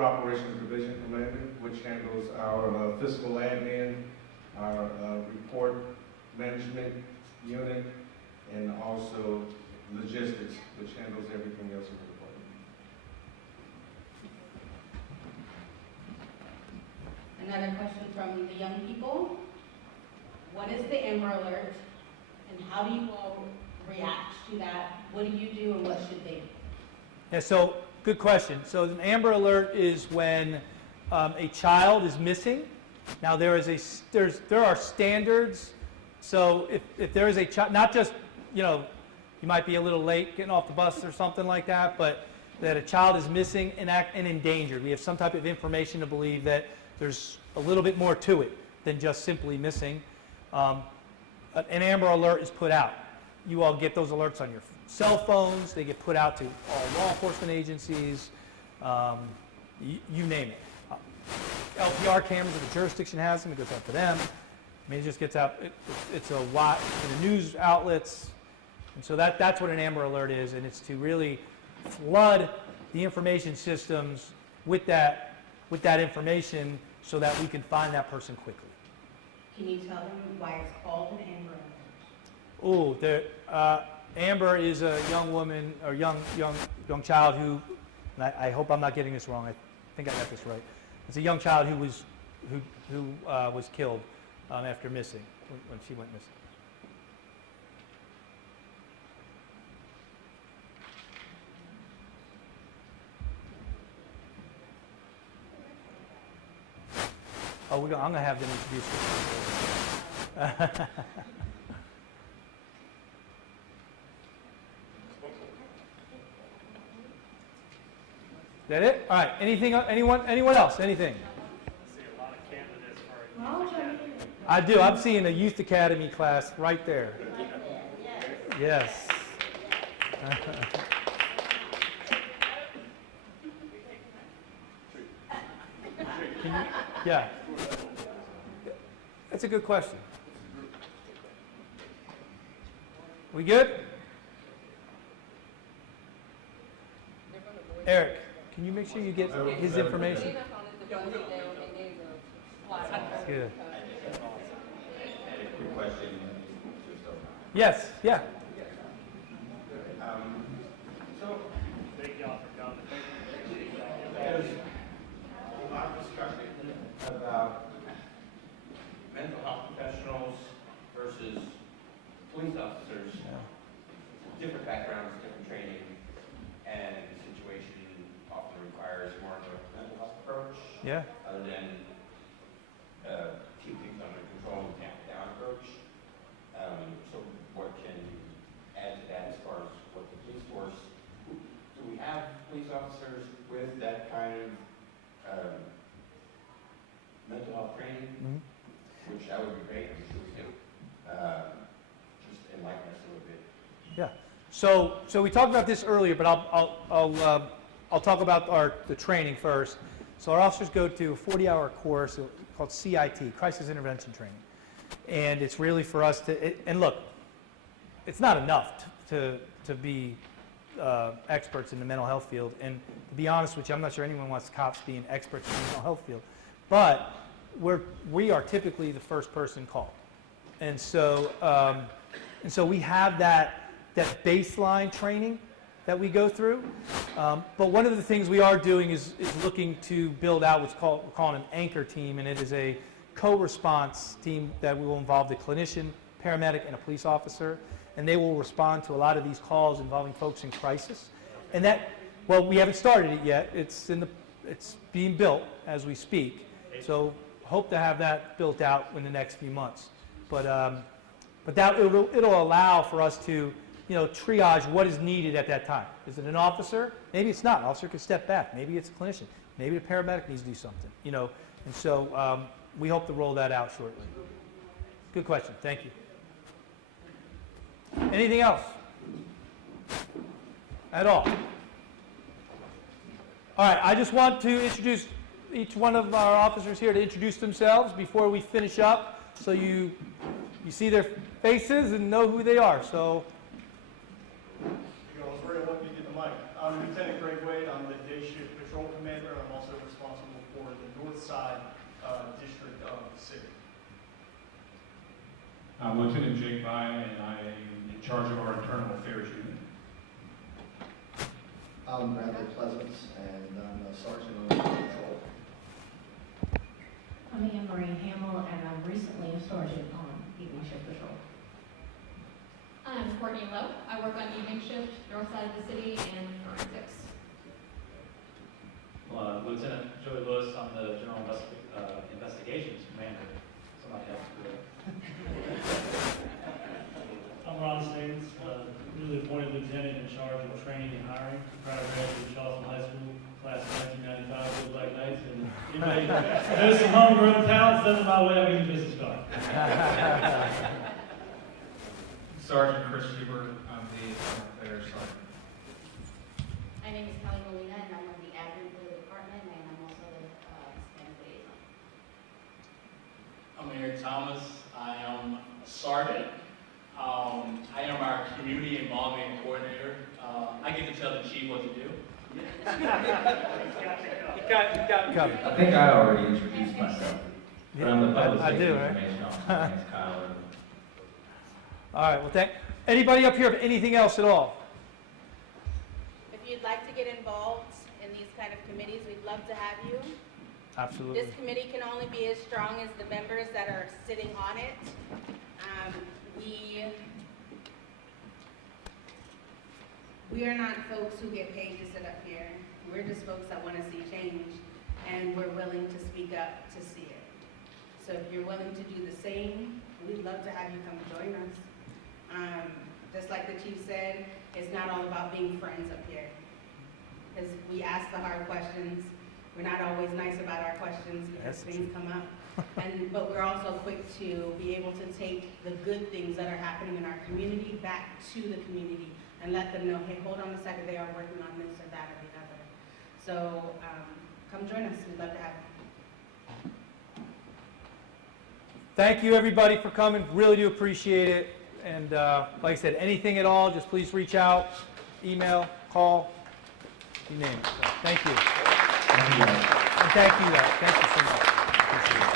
Operations Division Commander, which handles our fiscal admin, our report management unit, and also logistics, which handles everything else in the department. Another question from the young people. What is the Amber Alert, and how do you all react to that? What do you do, and what should they do? Yeah, so good question. So an Amber Alert is when a child is missing. Now there are standards. So if there is a child, not just, you might be a little late getting off the bus or something like that, but that a child is missing and endangered. We have some type of information to believe that there's a little bit more to it than just simply missing. An Amber Alert is put out. You all get those alerts on your cell phones. They get put out to all law enforcement agencies, you name it. LPR cameras, if the jurisdiction has them, it goes out to them. I mean, it just gets out. It's in the news outlets. And so that's what an Amber Alert is, and it's to really flood the information systems with that information so that we can find that person quickly. Can you tell them why it's called an Amber Alert? Amber is a young woman or young child who, and I hope I'm not getting this wrong. I think I got this right. It's a young child who was killed after missing when she went missing. I'm going to have them introduce themselves. Is that it? All right. Anything? Anyone else? Anything? I see a lot of candidates for I do. I'm seeing a youth academy class right there. Yes. Yeah. That's a good question. We good? Eric, can you make sure you get his information? Good. Quick question. Yes, yeah. So, Thank y'all for coming. there's a lot of discussion about mental health professionals versus police officers. Different backgrounds, different training, and the situation often requires more of a mental health approach. Yeah. Other than keep things under control and tamp down approach. So what can you add to that as far as what the police force, do we have police officers with that kind of mental health training? Mm-hmm. Which that would be great, I'm sure we do. Just enlighten us a little bit. Yeah. So we talked about this earlier, but I'll talk about the training first. So our officers go to a 40-hour course called CIT, Crisis Intervention Training, and it's really for us to. And look, it's not enough to be experts in the mental health field. And to be honest with you, I'm not sure anyone wants cops being experts in the mental health field, but we are typically the first person called, and so we have that baseline training that we go through. But one of the things we are doing is looking to build out what's we're calling an anchor team, and it is a co-response team that will involve the clinician, paramedic, and a police officer, and they will respond to a lot of these calls involving folks in crisis. And we haven't started it yet. It's being built as we speak. So hope to have that built out in the next few months. But that it'll allow for us to triage what is needed at that time. Is it an officer? Maybe it's not. An officer could step back. Maybe it's a clinician. Maybe a paramedic needs to do something, And so we hope to roll that out shortly. Good question. Thank you. Anything else? At all? All right, I just want to introduce each one of our officers here to introduce themselves before we finish up, so you see their faces and know who they are. So, I was worried I wasn't going to get the mic. I'm Lieutenant Greg Wade. I'm the day shift patrol commander. I'm also responsible for the north side district of the city. I'm Lieutenant Jake Vine, and I am in charge of our internal affairs unit. I'm Bradley Pleasance, and I'm a sergeant on patrol. I'm Anne Marie Hamill, and I'm recently a sergeant on evening shift patrol. I'm Courtney Lowe. I work on evening shift, north side of the city, and forensics. Lieutenant Joey Lewis, I'm the general investigations commander. Somebody else do it. I'm Ron Stevens, newly appointed lieutenant in charge of training and hiring. Prior graduate of Charleston High School, class of 1995, Blue Black Knights. And anybody knows some homegrown talent, send them my way, I'll give you a business card. Sergeant Chris Schubert, I'm the internal affairs sergeant. My name is Kelly Molina, and I'm with the admin for the department, and I'm also the Hispanic liaison. I'm Eric Thomas. I am a sergeant. I am our community involvement coordinator. I get to tell the chief what to do. I think I already introduced myself. But I'm the public safety information officer. My name's Kyle Irvin. All right, well, anybody up here have anything else at all? If you'd like to get involved in these kind of committees, we'd love to have you. Absolutely. This committee can only be as strong as the members that are sitting on it. We are not folks who get paid to sit up here. We're just folks that want to see change, and we're willing to speak up to see it. So if you're willing to do the same, we'd love to have you come join us. Just like the chief said, it's not all about being friends up here. Because we ask the hard questions. We're not always nice about our questions because things come up. But we're also quick to be able to take the good things that are happening in our community back to the community and let them know, hey, hold on a second, they are working on this or that or the other. So come join us. We'd love to have you. Thank you, everybody, for coming. Really do appreciate it. And like I said, anything at all, just please reach out, email, call, you name it. So, thank you. Thank you. And thank you, thank you so much. Appreciate it.